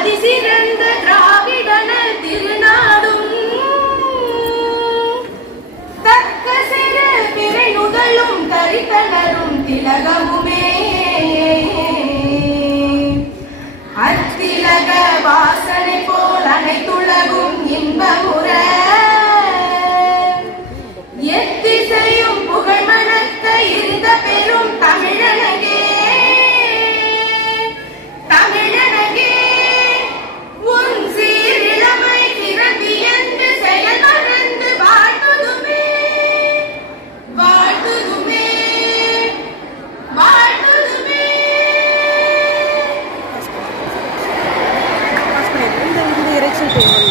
அதிசிறந்த திராவிடனல் திருநாடும் தக்க சிறு பிறை நுதலும் தரித்தனரும் திலகமுமே அத்திலக வாசனை போல் அனைத்துலகும் இன்பமுற எத்திசையும் புகழ் மணக்க இருந்த பெரும் தமிழனகே தமிழனகே உன் சீரிழமை திறந்து என்று செயல் மறந்து வாழ்த்துதுமே வாழ்த்துதுமே வாழ்த்துதுமே.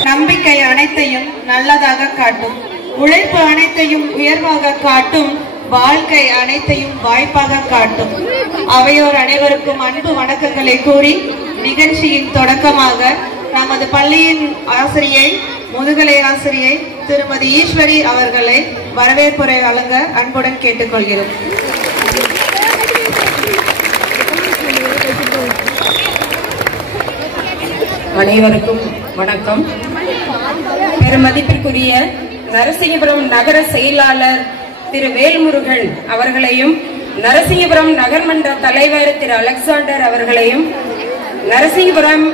நம்பிக்கை அனைத்தையும் நல்லதாக காட்டும், உழைப்பு அனைத்தையும் உயர்வாக காட்டும், வாழ்க்கை அனைத்தையும் வாய்ப்பாக காட்டும். அவையோர் அனைவருக்கும் அன்பு வணக்கங்களை கூறி நிகழ்ச்சியின் தொடக்கமாக நமது பள்ளியின் ஆசிரியை முதுகலை ஆசிரியை திருமதி ஈஸ்வரி அவர்களை வரவேற்புரை வழங்க அன்புடன் கேட்டுக்கொள்கிறோம். அனைவருக்கும் வணக்கம். பெருமதிப்பிற்குரிய நரசிங்கபுரம் நகர செயலாளர் திரு வேல்முருகன் அவர்களையும், நரசிங்கபுரம் நகர்மன்ற தலைவர் திரு அலெக்சாண்டர் அவர்களையும், நரசிங்கபுரம்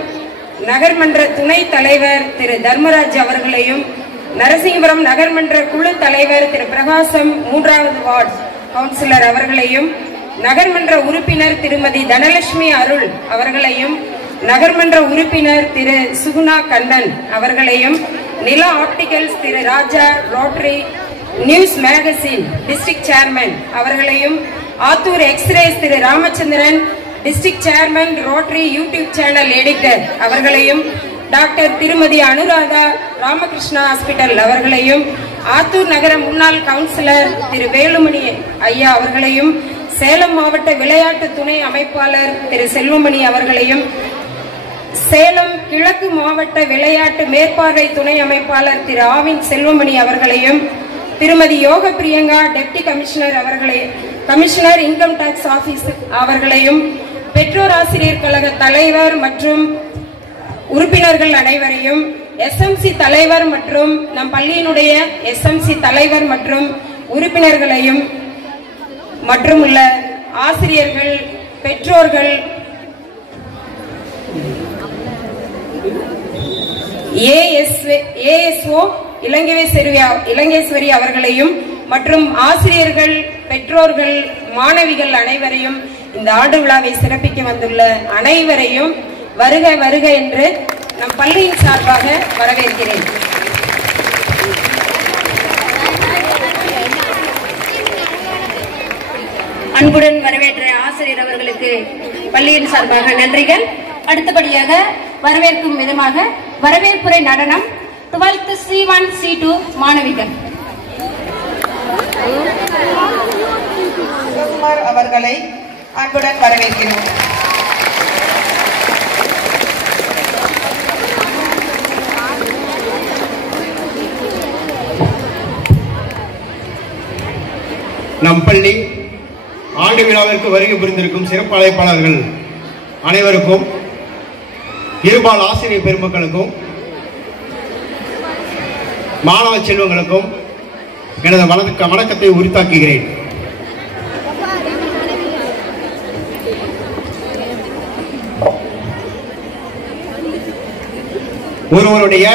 நகர்மன்ற துணை தலைவர் திரு தர்மராஜ் அவர்களையும், நரசிங்கபுரம் நகர்மன்ற குழு தலைவர் திரு பிரகாசம் 3வது வார்டு கவுன்சிலர் அவர்களையும், நகர்மன்ற உறுப்பினர் திருமதி தனலட்சுமி அருள் அவர்களையும், நகர்மன்ற உறுப்பினர் திரு சுகுணா கண்ணன் அவர்களையும், Nila opticals Thiru Raja, rotary news magazine district chairman அவர்களையும், Attur x rays Thiru Ramachandran district chairman rotary YouTube channel editor அவர்களையும், டாக்டர் திருமதி அனுராதா ராமகிருஷ்ணா ஹாஸ்பிட்டல் அவர்களையும், ஆத்தூர் நகர முன்னாள் கவுன்சிலர் திரு வேலுமணி ஐயா அவர்களையும், சேலம் மாவட்ட விளையாட்டு துணை அமைப்பாளர் திரு செல்வமணி அவர்களையும், சேலம் கிழக்கு மாவட்ட விளையாட்டு மேற்பார்வை துணை அமைப்பாளர் திரு ஆவின் செல்வமணி அவர்களையும், திருமதி Yoga Priyanka deputy commissioner commissioner income tax office அவர்களையும், பெற்றோர் ஆசிரியர் கழக தலைவர் மற்றும் உறுப்பினர்கள் அனைவரையும், எஸ்எம்சி தலைவர் மற்றும் நம் பள்ளியினுடைய எஸ்எம்சி தலைவர் மற்றும் உறுப்பினர்களையும் மற்றும் உள்ள ஆசிரியர்கள், பெற்றோர்கள், ஏஎஸ்ஓ இலங்கேஸ்வரி அவர்களையும் மற்றும் ஆசிரியர்கள், பெற்றோர்கள், மாணவிகள் அனைவரையும், இந்த ஆண்டு விழாவை சிறப்பிக்க வந்துள்ள அனைவரையும் வருக வருக என்று நம் பள்ளியின் சார்பாக வரவேற்கிறேன். அன்புடன் வரவேற்ற ஆசிரியர் அவர்களுக்கு பள்ளியின் சார்பாக நன்றிகள். அடுத்தபடியாக வரவேற்கும் விதமாக வரவேற்புரை நடனம் 12th C1 C2 மாணவிகள் அவர்களை அன்புடன் வரவேற்கிறோம். நம் பள்ளி ஆண்டு விழாவிற்கு வருகை புரிந்திருக்கும் சிறப்பு அழைப்பாளர்கள் அனைவருக்கும், இருபால் ஆசிரியர் பெருமக்களுக்கும், மாணவ செல்வங்களுக்கும் எனது வணக்கத்தை உரித்தாக்குகிறேன். ஒருவருடைய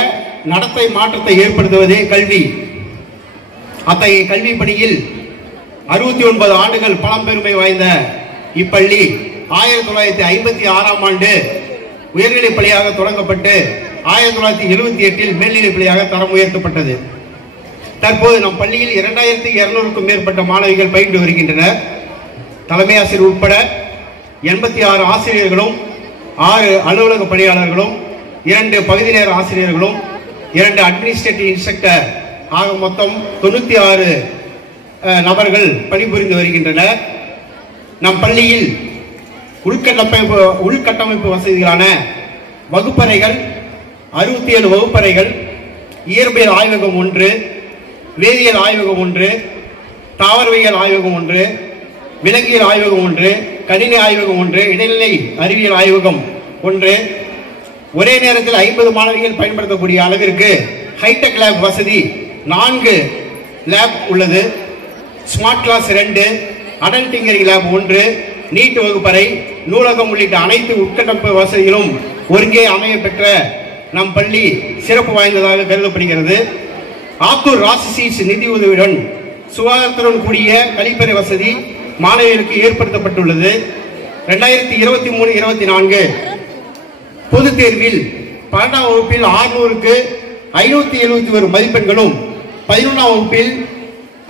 நடத்தை மாற்றத்தை ஏற்படுத்துவதே கல்வி. அத்தகைய கல்வி பணியில் 69 ஆண்டுகள் பழம்பெருமை வாய்ந்த இப்பள்ளி 1956ஆம் ஆண்டு உயர்நிலைப் பள்ளியாக தொடங்கப்பட்டு 1978இல் மேல்நிலைப் பள்ளியாக தரம் உயர்த்தப்பட்டது. தற்போது நம் பள்ளியில் 2200க்கும் மேற்பட்ட மாணவிகள் பயின்று வருகின்றனர். தலைமை ஆசிரியர் உட்பட 86 ஆசிரியர்களும் 6 அலுவலக பணியாளர்களும் 2 பகுதி நேர ஆசிரியர்களும் 2 அட்மினிஸ்ட்ரேட்டிவ் இன்ஸ்ட்ரக்டர் ஆக மொத்தம் 96 நபர்கள் பணிபுரிந்து வருகின்றனர். நம் பள்ளியில் உள்கட்டமைப்பு வசதிகளான வகுப்பறைகள் 67 வகுப்பறைகள், இயற்பியல் ஆய்வகம் 1, வேதியியல் ஆய்வகம் 1, தாவரவியல் ஆய்வகம் 1, விலங்கியல் ஆய்வகம் 1, கணினி ஆய்வகம் 1, இடைநிலை அறிவியல் ஆய்வகம் 1, ஒரே நேரத்தில் 50 மாணவிகள் பயன்படுத்தக்கூடிய அளவிற்கு ஹைடெக் லேப் வசதி 4 லேப் உள்ளது. Smart class 2, adult tinkering lab 1, NEET வகுப்பறை, நூலகம் உள்ளிட்ட அனைத்து உட்கட்டமைப்பு வசதிகளும் ஒருங்கே அமைய பெற்ற நம் பள்ளி சிறப்பு வாய்ந்ததாக கருதப்படுகிறது. ஆத்தூர் ராசிசீஸ் நிதி உதவியுடன் சுகாதாரத்துடன் கூடிய கழிப்பறை வசதி மாணவிகளுக்கு ஏற்படுத்தப்பட்டுள்ளது. 2023-24 பொதுத் தேர்வில் 12ஆம் வகுப்பில் 600க்கு 571 மதிப்பெண்களும், 11ஆம் வகுப்பில்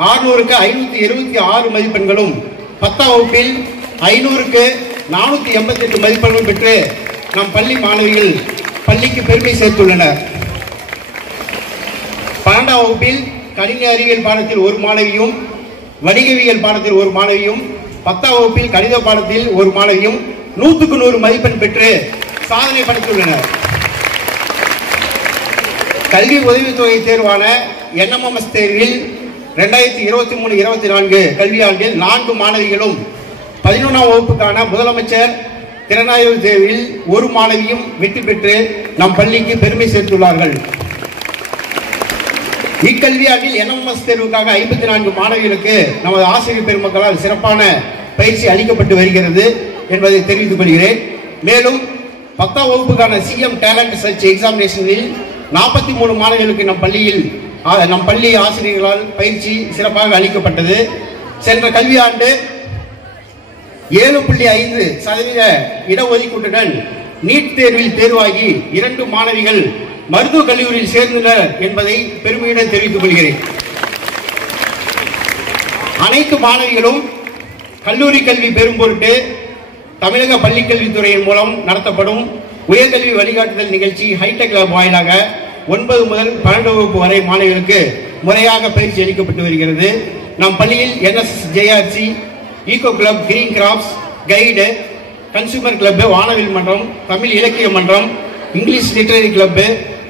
600க்கு 576 மதிப்பெண்களும், 10ஆம் வகுப்பில் 500க்கு 488 மதிப்பெண்களும் பெற்று நம் பள்ளி மாணவிகள் பள்ளிக்கு பெருமை சேர்த்துள்ளனர். 12ஆம் வகுப்பில் கணினி அறிவியல் பாடத்தில் ஒரு மாணவியும், வணிகவியல் பாடத்தில் ஒரு மாணவியும், 10ஆம் வகுப்பில் கணித பாடத்தில் ஒரு மாணவியும் 100க்கு 100 மதிப்பெண் பெற்று சாதனை படைத்துள்ளனர். கல்வி உதவித்தொகை தேர்வான NMMS தேர்வில் 2023-24 கல்வியாண்டில் 4 மாணவிகளும், 11ஆம் வகுப்புக்கான முதலமைச்சர் திறனாய்வு தேர்வில் ஒரு மாணவியும் வெற்றி பெற்று நம் பள்ளிக்கு பெருமை சேர்த்துள்ளார்கள். இக்கல்வியாண்டில் NMMS தேர்வுக்காக 54 மாணவிகளுக்கு நமது ஆசிரியர் பெருமக்களால் சிறப்பான பயிற்சி அளிக்கப்பட்டு வருகிறது என்பதை தெரிவித்துக் கொள்கிறேன். மேலும் 10ஆம் வகுப்புக்கான CM டேலண்ட் சர்ச் எக்ஸாமினேஷனில் 43 மாணவிகளுக்கு நம் பள்ளி ஆசிரியர்களால் பயிற்சி சிறப்பாக அளிக்கப்பட்டது. சென்ற கல்வியாண்டு 7.5% இடஒதுக்கீட்டுடன் நீட் தேர்வில் தேர்வாகி 2 மாணவிகள் மருத்துவக் கல்லூரியில் சேர்ந்தனர் என்பதை பெருமையுடன் தெரிவித்துக் கொள்கிறேன். அனைத்து மாணவிகளும் கல்லூரி கல்வி பெறும் பொருட்டு தமிழக பள்ளிக்கல்வித்துறையின் மூலம் நடத்தப்படும் உயர்கல்வி வழிகாட்டுதல் நிகழ்ச்சி ஹைடெக் லேப் வாயிலாக 9 முதல் 12 வகுப்பு வரை மாணவிகளுக்கு முறையாக பயிற்சி அளிக்கப்பட்டு வருகிறது. நம் பள்ளியில் NSS JRC, eco club, green crops, guide, consumer club, வானவில் மன்றம், தமிழ் இலக்கிய மன்றம், இங்கிலீஷ் லிட்டரரி கிளப்,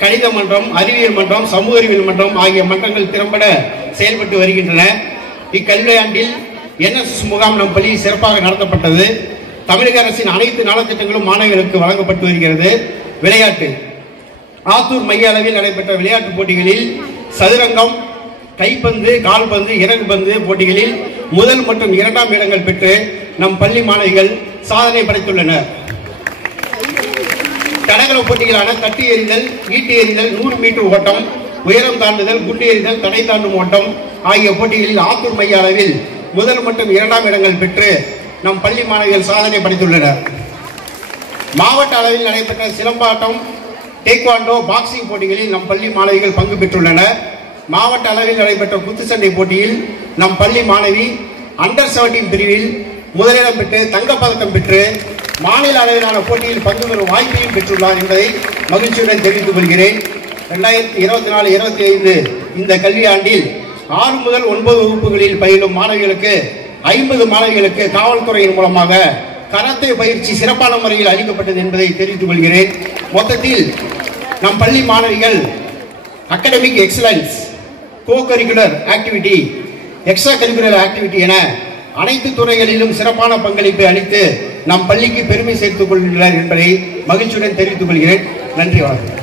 கணித மன்றம், அறிவியல் மன்றம், சமூக அறிவியல் மன்றம் ஆகிய மன்றங்கள் திறம்பட செயல்பட்டு வருகின்றன. இக்கல்வியாண்டில் NSS முகாம் நம் பள்ளியில் சிறப்பாக நடத்தப்பட்டது. தமிழக அரசின் அனைத்து நலத்திட்டங்களும் மாணவர்களுக்கு வழங்கப்பட்டு வருகிறது. விளையாட்டு ஆத்தூர் மைய அளவில் நடைபெற்ற விளையாட்டுப் போட்டிகளில் சதுரங்கம், கைப்பந்து, கால்பந்து, இறகு பந்து போட்டிகளில் முதல் மற்றும் 2ஆம் இடங்கள் பெற்று நம் பள்ளி மாணவிகள் சாதனை படைத்துள்ளனர். தடகள போட்டிகளான தட்டி எறிதல், ஈட்டி எறிதல், 100 மீட்டர் ஓட்டம், உயரம் தாண்டுதல், குண்டு எறிதல், தடை தாண்டும் ஓட்டம் ஆகிய போட்டிகளில் ஆத்தூர் மைய அளவில் முதல் மற்றும் 2ஆம் இடங்கள் பெற்று நம் பள்ளி மாணவிகள் சாதனை படைத்துள்ளனர். மாவட்ட அளவில் நடைபெற்ற சிலம்பாட்டம், டேக்வாண்டோ, பாக்ஸிங் போட்டிகளில் நம் பள்ளி மாணவிகள் பங்கு பெற்றுள்ளனர். மாவட்ட அளவில் நடைபெற்ற குத்துச்சண்டை போட்டியில் நம் பள்ளி மாணவி அண்டர் 17 பிரிவில் முதலிடம் பெற்று தங்கப்பதக்கம் பெற்று மாநில அளவிலான போட்டியில் பங்கு பெறும் வாய்ப்பையும் பெற்றுள்ளார் என்பதை மகிழ்ச்சியுடன் தெரிவித்துக் கொள்கிறேன். 2024-25 இந்த கல்வியாண்டில் 6 முதல் 9 வகுப்புகளில் பயிலும் மாணவிகளுக்கு 50 மாணவிகளுக்கு காவல்துறையின் மூலமாக கராத்தே பயிற்சி சிறப்பான முறையில் அளிக்கப்பட்டது என்பதை தெரிவித்துக் கொள்கிறேன். மொத்தத்தில் நம் பள்ளி மாணவிகள் அகாடமிக் எக்ஸலன்ஸ், கோ curricular activity, extra curricular activity என அனைத்து துறைகளிலும் சிறப்பான பங்களிப்பை அளித்து நம் பள்ளிக்கு பெருமை சேர்த்துக் கொள்கின்றனர் என்பதை மகிழ்ச்சியுடன் தெரிவித்துக் கொள்கிறேன். நன்றி, வணக்கம்.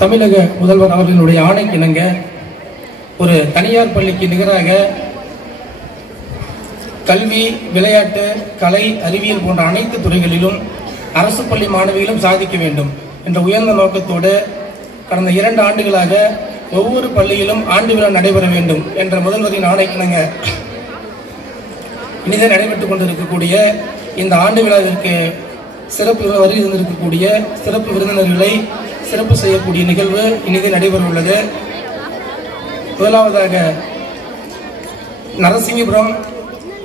தமிழக முதல்வர் அவர்களுடைய ஆணைக்கிணங்க ஒரு தனியார் பள்ளிக்கு நிகராக கல்வி, விளையாட்டு, கலை, அறிவியல் போன்ற அனைத்து துறைகளிலும் அரசு பள்ளி மாணவிகளும் சாதிக்க வேண்டும் என்ற உயர்ந்த நோக்கத்தோடு கடந்த 2 ஆண்டுகளாக ஒவ்வொரு பள்ளியிலும் ஆண்டு விழா நடைபெற வேண்டும் என்ற முதல்வரின் ஆணைக்கிணங்க இனிதே நடைபெற்றுக் கொண்டிருக்கக்கூடிய இந்த ஆண்டு விழாவிற்கு சிறப்பு வருகை இருந்திருக்கக்கூடிய சிறப்பு விருந்தினர்களை சிறப்பு செய்யக்கூடிய நிகழ்வு இனிதே நடைபெற உள்ளது. முதலாவதாக நரசிங்கபுரம்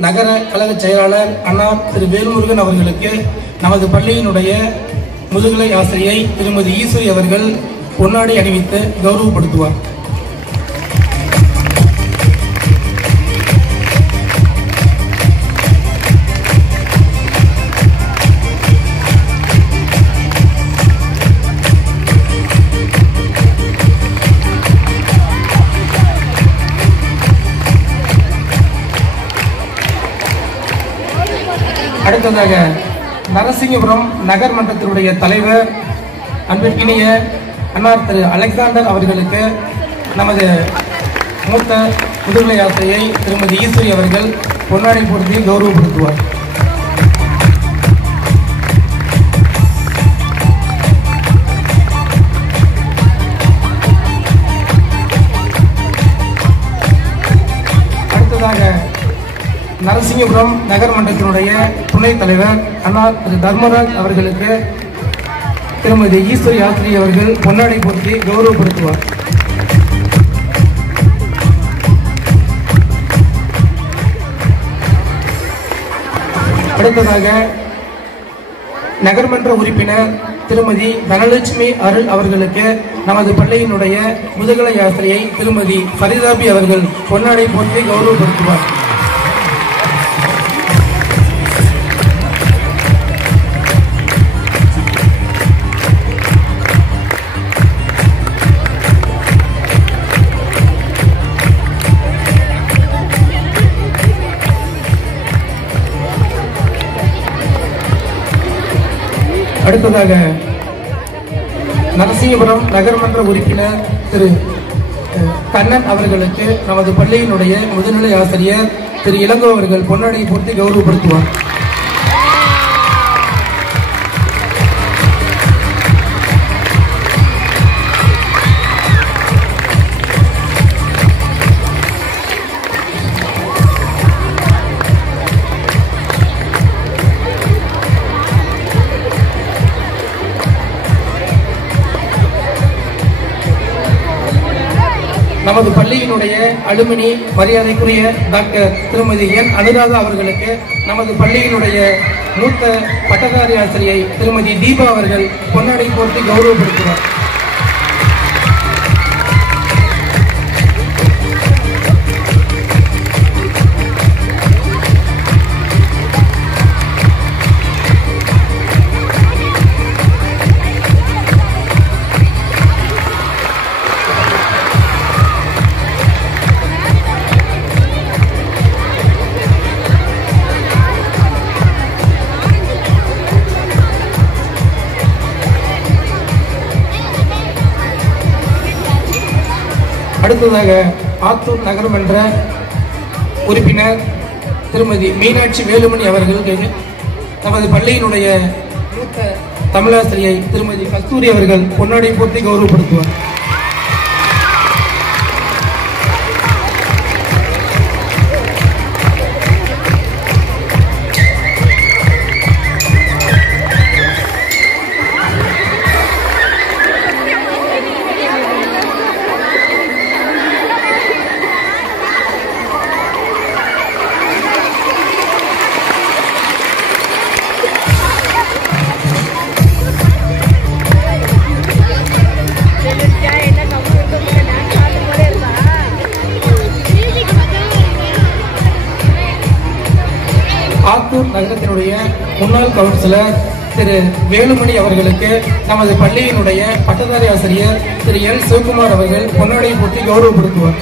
நகர கழக செயலாளர் அண்ணா திரு வேல்முருகன் அவர்களுக்கு நமது பள்ளியினுடைய முதுகலை ஆசிரியை திருமதி ஈஸ்வரி அவர்கள் பொன்னாடை அணிவித்து கௌரவப்படுத்துவார். அடுத்ததாக நரசிங்கபுரம் நகர் மன்றத்தினுடைய தலைவர் அன்பிற்கினிய அன்னார் திரு அலெக்சாண்டர் அவர்களுக்கு நமது மூத்த முதுகலை ஆசிரியை திருமதி ஈஸ்வரி அவர்கள் பொன்னாடை போர்த்தி கௌரவப்படுத்துவார். அடுத்ததாக நரசிங்கபுரம் நகர் மன்றத்தினுடைய துணைத் தலைவர் அன்னார் திரு தர்மராஜ் அவர்களுக்கு திருமதி ஈஸ்வரி ஆசிரியை அவர்கள் பொன்னாடை போர்த்தி கௌரவப்படுத்துவார். அடுத்ததாக நகர்மன்ற உறுப்பினர் திருமதி தனலட்சுமி அருள் அவர்களுக்கு நமது பள்ளியினுடைய முதுகலை ஆசிரியை திருமதி ஃபரிதாபி அவர்கள் பொன்னாடை போர்த்தி கௌரவப்படுத்துவார். அடுத்ததாக நரசிங்கபுரம் நகர்மன்ற உறுப்பினர் திரு கண்ணன் அவர்களுக்கு நமது பள்ளியினுடைய முதுநிலை ஆசிரியர் திரு இளங்கோ அவர்கள் பொன்னாடை போர்த்தி கௌரவப்படுத்துவார். நமது பள்ளியினுடைய அலுமினி மரியாதைக்குரிய டாக்டர் திருமதி என் அனுராதா அவர்களுக்கு நமது பள்ளியினுடைய மூத்த பட்டதாரி ஆசிரியை திருமதி தீபா அவர்கள் பொன்னாடை போர்த்தி கௌரவப்படுத்துவார். அடுத்ததாக ஆத்தூர் நகர்மன்ற உறுப்பினர் திருமதி மீனாட்சி வேலுமணி அவர்களுக்கு நமது பள்ளியினுடைய மூத்த தமிழாசிரியை திருமதி கஸ்தூரி அவர்கள் பொன்னாடை போர்த்தி கௌரவப்படுத்துவார். ஆத்தூர் நகரத்தினுடைய முன்னாள் கவுன்சிலர் திரு வேலுமணி அவர்களுக்கு நமது பள்ளியினுடைய பட்டதாரி ஆசிரியர் திரு எல் சிவகுமார் அவர்கள் பொன்னாடை போர்த்தி கௌரவப்படுத்துவார்.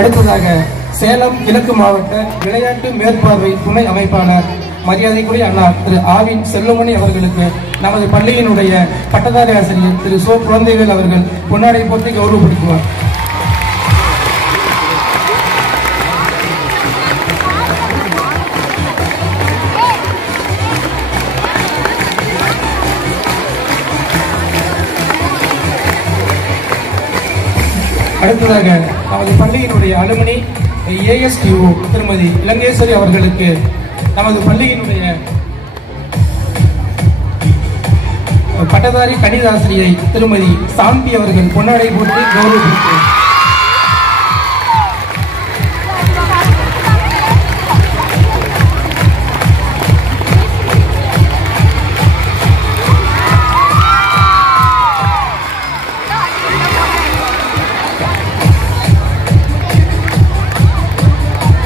அடுத்ததாக சேலம் கிழக்கு மாவட்ட விளையாட்டு மேற்பார்வை துணை அமைப்பாளர் மரியாதைக்குரிய அண்ணார் திரு ஆவின் செல்லுமணி அவர்களுக்கு நமது பள்ளியினுடைய பட்டதாரி ஆசிரியர் திரு சோ குழந்தைவேல் அவர்கள் பொன்னாடை போர்த்தி கௌரவப்படுத்துவார். அடுத்ததாக நமது பள்ளியினுடைய அலுமினி ASTO திருமதி இலங்கேஸ்வரி அவர்களுக்கு நமது பள்ளியினுடைய பட்டதாரி கணிதாசிரியை திருமதி சாந்தி அவர்கள் பொன்னாடை போட்டு கௌரவப்படுத்துவார்.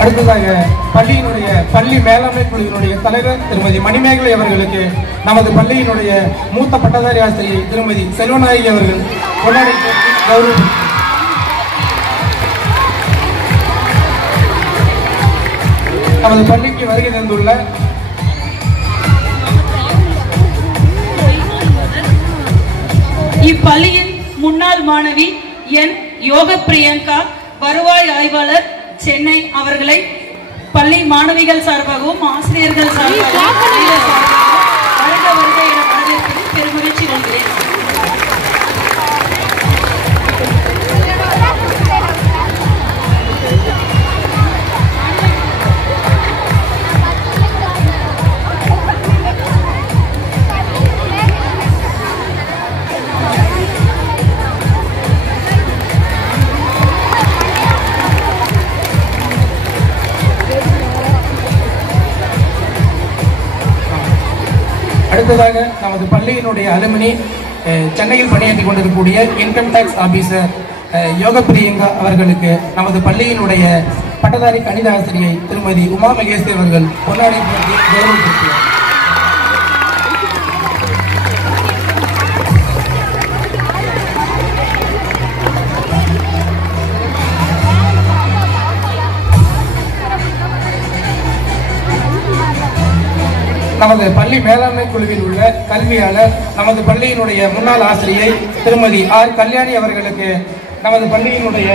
அடுத்ததாக பள்ளியினுடைய பள்ளி மேலாண்மை குழுவினுடைய தலைவர் திருமதி மணிமேகலை அவர்களுக்கு நமது பள்ளியினுடைய மூத்த பட்டதாரி ஆசிரியை திருமதி செல்வநாயகி அவர்கள் கொண்டாடி கௌரவம். நமது பள்ளிக்கு வருகை தந்துள்ள இப்பள்ளியின் முன்னாள் மாணவி என் யோக பிரியங்கா வருவாய் ஆய்வாளர் சென்னை அவர்களை பள்ளி மாணவிகள் சார்பாகவும் ஆசிரியர்கள் சார்பாகவும் வருக வருக என வரவேற்பதில் பெருமகிழ்ச்சி கொள்கிறேன். அடுத்ததாக நமது பள்ளியினுடைய அலுமினி சென்னையில் பணியாற்றிக் கொண்டிருக்கக்கூடிய இன்கம் டாக்ஸ் ஆபீசர் யோக பிரியங்கா அவர்களுக்கு நமது பள்ளியினுடைய பட்டதாரி கணித ஆசிரியை திருமதி உமா மகேஸ்வரி அவர்கள் பொன்னாடை போட்டி கௌரவப்படுத்துவார். நமது பள்ளி மேலாண்மை குழுவில் உள்ள கல்வியாளர் நமது பள்ளியினுடைய முன்னாள் ஆசிரியை திருமதி ஆர் கல்யாணி அவர்களுக்கு நமது பள்ளியினுடைய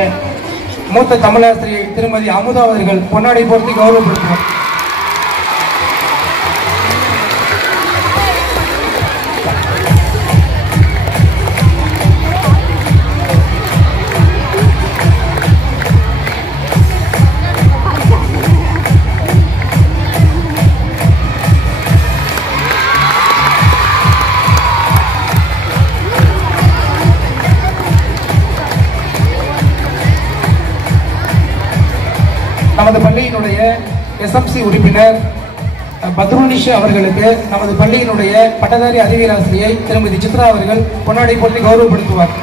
மூத்த தமிழாசிரியை திருமதி அமுதா அவர்கள் பொன்னாடை போர்த்தி கௌரவப்படுத்துவார். நமது பள்ளியினுடைய எஸ்எம்சி உறுப்பினர் பத்ருனிஷா அவர்களுக்கு நமது பள்ளியினுடைய பட்டதாரி அறிவியல் ஆசிரியை திருமதி சித்ரா அவர்கள் பொன்னாடை போட்டி கௌரவப்படுத்துவார்.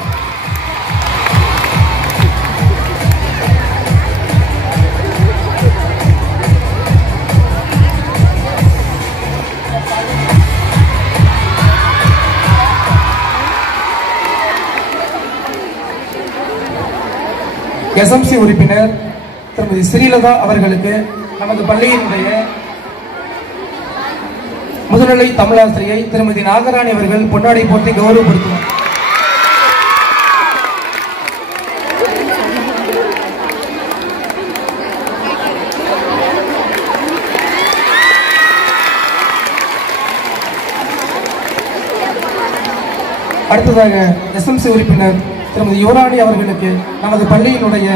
எஸ்எம்சி உறுப்பினர் திருமதி ஸ்ரீலதா அவர்களுக்கு நமது பள்ளியினுடைய முதுநிலை தமிழாசிரியை திருமதி நாகராணி அவர்கள் பொன்னாடை போட்டி கௌரவப்படுத்துவார். அடுத்ததாக எஸ்எம்சி உறுப்பினர் திருமதி யுவராணி அவர்களுக்கு நமது பள்ளியினுடைய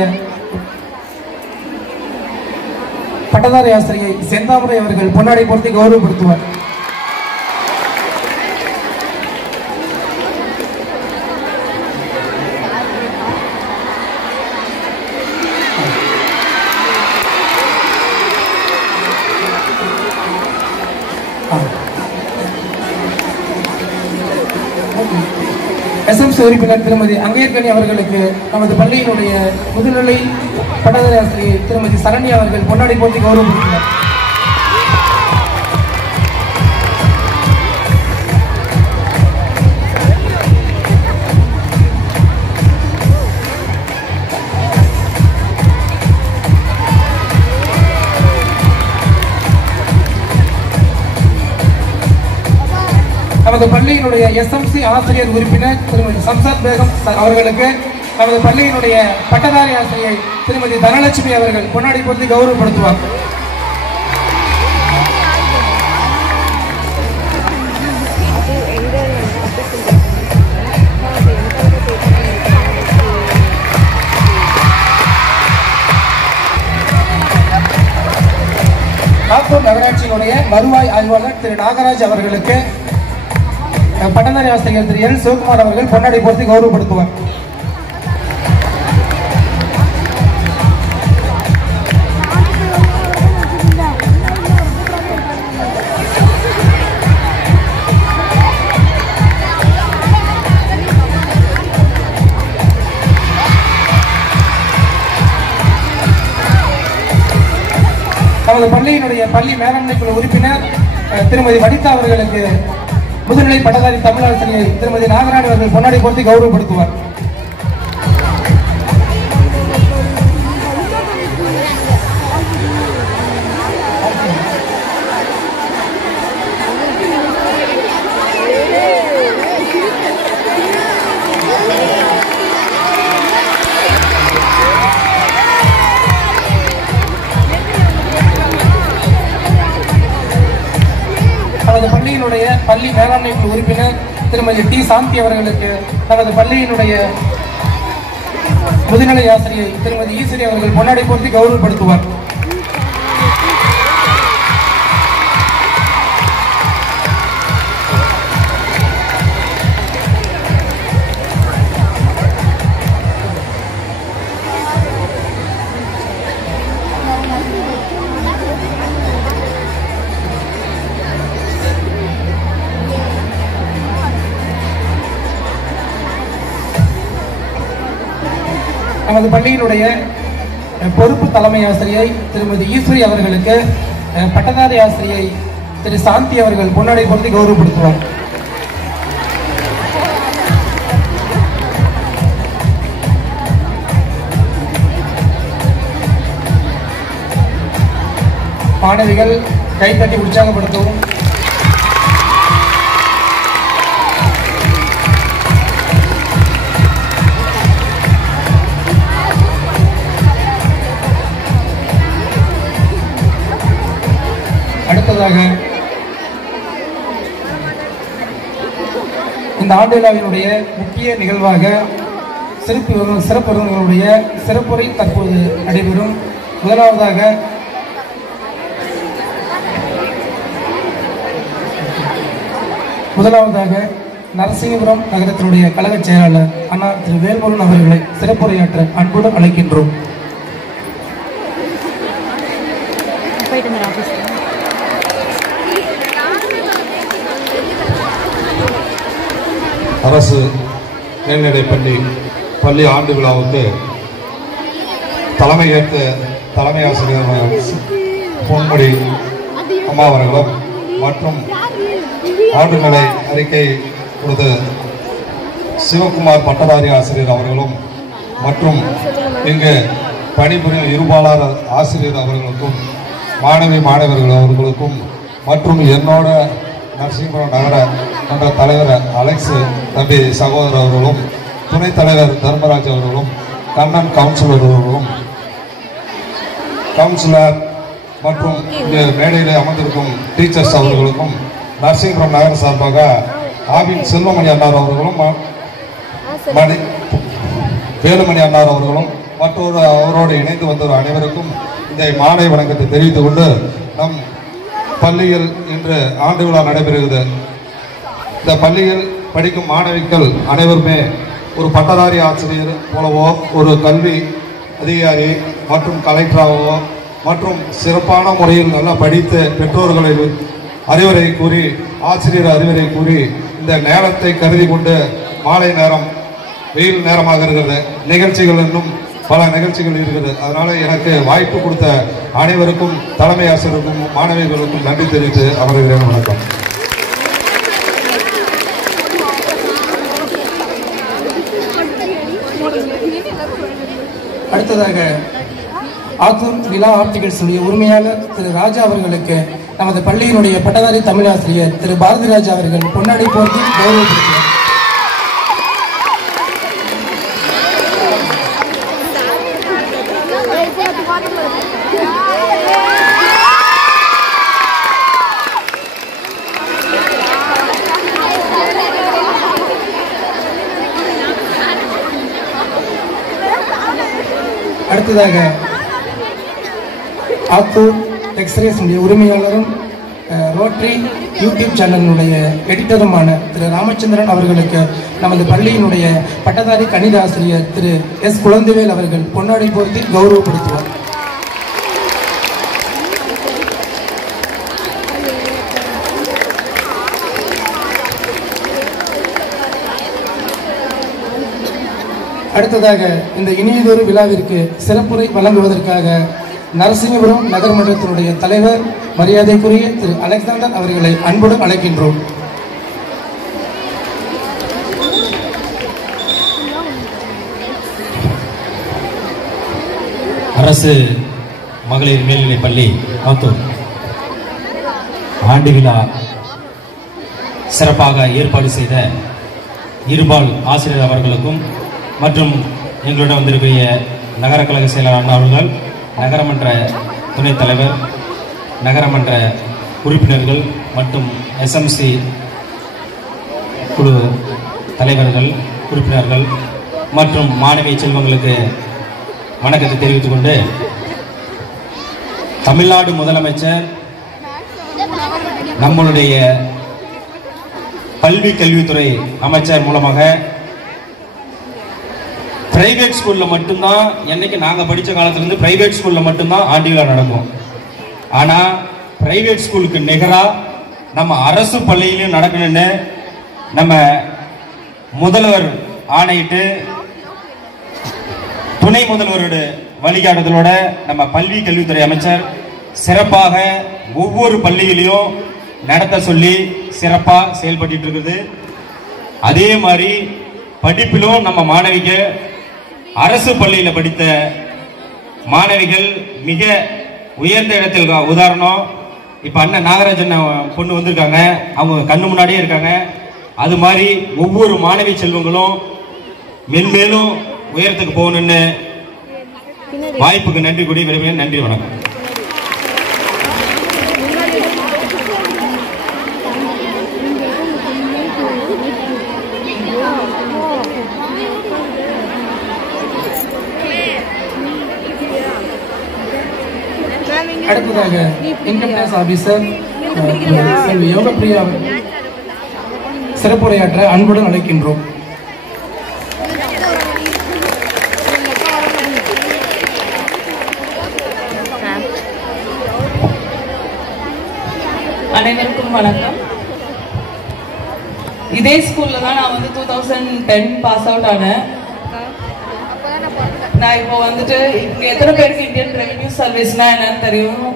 பட்டதாரி ஆசிரியை செந்தாமரை அவர்கள் பொன்னாடை போர்த்தி கௌரவப்படுத்துவார். எஸ்எம்சி உறுப்பினர் திருமதி அங்கேற்கனி அவர்களுக்கு நமது பள்ளியினுடைய முதுநிலை பட்டதாரி ஆசிரியை திருமதி சரண்யா அவர்கள் பொன்னாடை போட்டி கௌரவப்படுத்தினார். நமது பள்ளியினுடைய எஸ்எம்சி ஆசிரியர் உறுப்பினர் திருமதி சம்சாத் பேகம் அவர்களுக்கு நமது பள்ளியினுடைய பட்டதாரி ஆசிரியை திருமதி தனலட்சுமி அவர்கள் பொன்னாடை போர்த்தி கௌரவப்படுத்துவார். நாகூர் நகராட்சியினுடைய வருவாய் ஆய்வாளர் திரு நாகராஜ் அவர்களுக்கு பட்டதாரி ஆசிரியர் திரு எல் சிவகுமார் அவர்கள் பொன்னாடை போர்த்தி கௌரவப்படுத்துவார். நமது பள்ளியினுடைய பள்ளி மேலாண்மை குழு உறுப்பினர் திருமதி வனிதா அவர்களுக்கு முதுநிலை பட்டதாரி தமிழாசிரியை திருமதி நாகராணி அவர்கள் பொன்னாடை போர்த்தி கௌரவப்படுத்துவார். நமது பள்ளியினுடைய பள்ளி மேலாண்மை குழு உறுப்பினர் திருமதி டி சாந்தி அவர்களுக்கு நமது பள்ளியினுடைய முதுநிலை ஆசிரியை திருமதி ஈஸ்வரி அவர்கள் பொன்னாடை போர்த்தி கௌரவப்படுத்துவார். நமது பள்ளியினுடைய பொறுப்பு தலைமை ஆசிரியை திருமதி ஈஸ்வரி அவர்களுக்கு பட்டதாரி ஆசிரியை திரு சாந்தி அவர்கள் பொன்னாடை போர்த்தி கௌரவப்படுத்துவார். மாணவிகள் கைத்தட்டி உற்சாகப்படுத்தவும். அடுத்ததாக இந்த ஆண்டு விழாவினுடைய முக்கிய நிகழ்வாக சிறப்பு விருந்தினர்களுடைய சிறப்புரை தற்போது நடைபெறும். முதலாவதாக நரசிங்கபுரம் நகரத்தினுடைய கழக செயலாளர் அண்ணா திரு வேல்முருகன் அவர்களை சிறப்புரையாற்ற அன்புடன் அழைக்கின்றோம். அரசு மேல்நிலைப்பள்ளி பள்ளி ஆண்டு விழாவுக்கு தலைமையேற்ற தலைமை ஆசிரியர் பொன்முடி அம்மா அவர்களும் மற்றும் ஆண்டுநிலை அறிக்கை கொடுத்த சிவகுமார் பட்டதாரி ஆசிரியர் அவர்களும் மற்றும் இங்கு பணிபுரியும் இருபாலார் ஆசிரியர் அவர்களுக்கும் மாணவர்கள் அவர்களுக்கும் மற்றும் என்னோட நரசிங்கபுரம் நகர மன்ற தலைவர் அலெக்ஸ் தம்பி சகோதரர் அவர்களும் துணைத் தலைவர் தர்மராஜ் அவர்களும் கண்ணன் கவுன்சிலர் அவர்களும் கவுன்சிலர் மற்றும் மேடையில் அமர்ந்திருக்கும் டீச்சர்ஸ் அவர்களுக்கும் நரசிங்கபுரம் நகர சார்பாக ஆவின் செல்வமணி அண்ணார் அவர்களும் வேலுமணி அண்ணார் அவர்களும் மற்றொரு அவரோடு இணைந்து வந்தவர் அனைவருக்கும் இந்த மாலை வணக்கத்தை தெரிவித்துக் கொண்டு நம் பள்ளியில் இன்று ஆண்டு விழா நடைபெறுகிறது. இந்த பள்ளியில் படிக்கும் மாணவிகள் அனைவருமே ஒரு பட்டதாரி ஆசிரியர் போலவோ ஒரு கல்வி அதிகாரி மற்றும் கலெக்டராகவோ மற்றும் சிறப்பான முறையில் நல்லா படித்து பெற்றோர்களில் அறிவுரை கூறி ஆசிரியர் அறிவுரை கூறி இந்த நேரத்தை கருதி கொண்டு மாலை நேரம் வெயில் நேரமாக இருக்கிறது, நிகழ்ச்சிகள் இன்னும் பல நிகழ்ச்சிகள் இருக்கிறது. அதனால எனக்கு வாய்ப்பு கொடுத்த அனைவருக்கும் தலைமை ஆசிரியருக்கும் மாணவிகளுக்கும் நன்றி தெரிவித்து அமர்கிறேன். வணக்கம். அடுத்ததாக ஆத்தூர் விழா ஆப்டிகல்ஸ் உரிமையாளர் திரு ராஜா அவர்களுக்கு நமது பள்ளியினுடைய பட்டதாரி தமிழாசிரியர் திரு பாரதி ராஜா அவர்கள் பொன்னாடை போர்த்தி கௌரவப்படுத்தினார். அடுத்ததாக ஆத்தூர் எக்ஸ்ரேஸ் உரிமையாளரும் ரோட்டரி யூடியூப் சேனலினுடைய எடிட்டருமான திரு ராமச்சந்திரன் அவர்களுக்கு நமது பள்ளியினுடைய பட்டதாரி கணித ஆசிரியர் திரு எஸ் குழந்தைவேல் அவர்கள் பொன்னாடை போர்த்தி கௌரவப்படுத்துவார். அடுத்ததாக இந்த இனியதொரு விழாவிற்கு சிறப்புரை வழங்குவதற்காக நரசிங்கபுரம் நகர்மன்றத்தினுடைய தலைவர் மரியாதைக்குரிய திரு அலெக்சாண்டர் அவர்களை அன்புடன் அழைக்கின்றோம். அரசு மகளிர் மேல்நிலைப் பள்ளி ஆத்தூர் ஆண்டு விழா சிறப்பாக ஏற்பாடு செய்த இருபால் ஆசிரியர் அவர்களுக்கும் மற்றும் எங்களுடன் வந்திருக்கிற நகர கழக செயலாளர் அண்ணா அவர்கள், நகரமன்ற துணைத் தலைவர், நகரமன்ற உறுப்பினர்கள் மற்றும் எஸ்எம்சி குழு தலைவர்கள், உறுப்பினர்கள் மற்றும் மாணவிய செல்வங்களுக்கு வணக்கத்தை தெரிவித்துக் கொண்டு, தமிழ்நாடு முதலமைச்சர் நம்மளுடைய பள்ளி கல்வித்துறை அமைச்சர் மூலமாக பிரைவேட் ஸ்கூல்ல மட்டும்தான், என்னைக்கு நாங்க படிச்ச காலத்துல இருந்து பிரைவேட் ஸ்கூல்ல மட்டும்தான் ஆண்டு விழா நடக்கும். ஆனா பிரைவேட் ஸ்கூலுக்கு நிகரா நம்ம அரசு பள்ளியிலும் நடக்கணும்னு நம்ம முதல்வர் ஆணையிட்டு துணை முதல்வரோட வழிகாட்டுதலோட நம்ம பள்ளி கல்வித்துறை அமைச்சர் சிறப்பாக ஒவ்வொரு பள்ளியிலையும் நடத்த சொல்லி சிறப்பா செயல்பட்டு இருக்குது. அதே மாதிரி படிப்பிலும் நம்ம மாணவிகள் அரசு பள்ளியில படித்த மாணவிகள் மிக உயர்ந்த இடத்தில், உதாரணம் இப்ப அண்ணன் நாகராஜன் பொண்ணு வந்திருக்காங்க, அவங்க கண்ணு முன்னாடியே இருக்காங்க. அது மாதிரி ஒவ்வொரு மாணவி செல்வங்களும் மென்மேலும் உயரத்துக்கு போகணும்னு வாய்ப்புக்கு நன்றி கூடி விரும்புகிறேன். நன்றி, வணக்கம். அடுத்ததாக இன்கம் டேக்ஸ் ஆபீசர் செல்வி யோகப்பிரியா சிறப்புரையாற்ற அன்புடன் அழைக்கின்றோம். அனைவருக்கும் வணக்கம். இதே ஸ்கூல்ல தான் நான் வந்து 2010 பாஸ் அவுட் ஆனேன். நான் இப்போ வந்துட்டு இங்க எத்தனை பேருக்கு இந்தியன் ரெவென்யூ சர்வீஸ்னா என்னன்னு தெரியும்?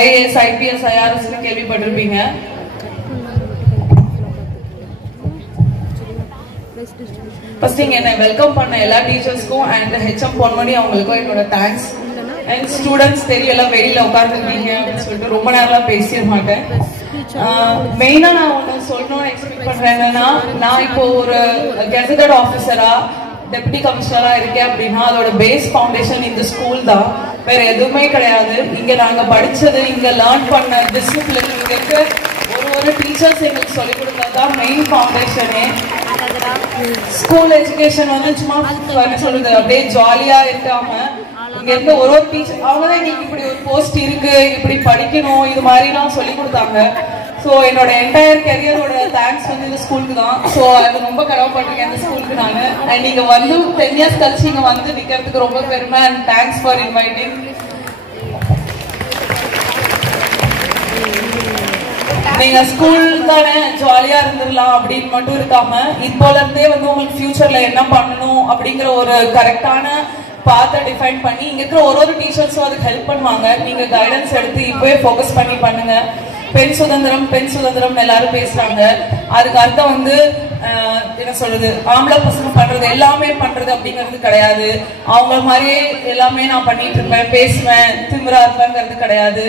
ஐஏஎஸ், ஐபிஎஸ், ஐஆர்எஸ் கேள்விப்பட்டிருப்பீங்க. ஃபர்ஸ்ட் இங்க என்ன வெல்கம் பண்ண எல்லா டீச்சர்ஸ்க்கும் அண்ட் ஹெச்எம் பொன்மணி அவங்களுக்கும் என்னோட தேங்க்ஸ். அண்ட் ஸ்டூடெண்ட்ஸ் தெரியல வெளியில உட்காந்துருக்கீங்க அப்படின்னு சொல்லிட்டு ரொம்ப நேரம் பேசிட மாட்டேன். மெயினா நான் ஒண்ணு சொல்லணும்னு எக்ஸ்பெக்ட் பண்றேன். என்னன்னா, நான் இப்போ ஒரு கெசட்டட் ஆபீசரா டெப்யூட்டி கமிஷனரா இருக்கேன் அப்படின்னா அதோட பேஸ் ஃபவுண்டேஷன் இந்த ஸ்கூல் தான், வேற எதுவுமே கிடையாது. இங்க நாங்க படிச்சது, இங்க லேர்ன் பண்ண டிசிப்ளின், இங்க இருக்க ஒரு டீச்சர்ஸ் எங்களுக்கு சொல்லிக் கொடுத்ததுதான் மெயின் ஃபவுண்டேஷனே. ஸ்கூல் எஜுகேஷன் வந்து சும்மா என்ன சொல்றது, அப்படியே ஜாலியா இருக்காம இங்க இருக்க ஒரு டீச்சர் அவங்கதான் எங்களுக்கு இப்படி ஒரு போஸ்ட் இருக்கு, இப்படி படிக்கணும், இது மாதிரி எல்லாம் சொல்லி கொடுத்தாங்க. ஸோ என்னோட என்டையர் கெரியரோட தேங்க்ஸ் வந்து இந்த ஸ்கூலுக்கு தான். ஸோ அது ரொம்ப கடமைப்பட்டிருக்கேன் இந்த ஸ்கூலுக்கு நான். அண்ட் நீங்க வந்து 10 years கழிச்சு இங்க வந்து நிக்கிறதுக்கு ரொம்ப பெருமை. And thanks for inviting. நீங்க ஸ்கூல் தானே ஜாலியா இருந்துடலாம் அப்படின்னு மட்டும் இருக்காம, இப்போல இருந்தே வந்து உங்களுக்கு ஃபியூச்சர்ல என்ன பண்ணணும் அப்படிங்கிற ஒரு கரெக்டான பாத்தை டிஃபைன் பண்ணி இங்க இருக்கிற ஒரு டீச்சர்ஸும் அதுக்கு ஹெல்ப் பண்ணுவாங்க. நீங்க கைடன்ஸ் எடுத்து இப்பவே ஃபோக்கஸ் பண்ணி பண்ணுங்க. பெண் சுதந்திரம் எல்லாரும் பேசுறாங்க. அதுக்கு அர்த்தம் வந்து என்ன சொல்றது, ஆம்பளை பசங்க பண்றது எல்லாமே பண்றது அப்படிங்கிறது கிடையாது. அவங்க மாதிரியே எல்லாமே நான் பண்ணிட்டு இருப்பேன், பேசுவேன், திமிரா இருப்பேங்கிறது கிடையாது.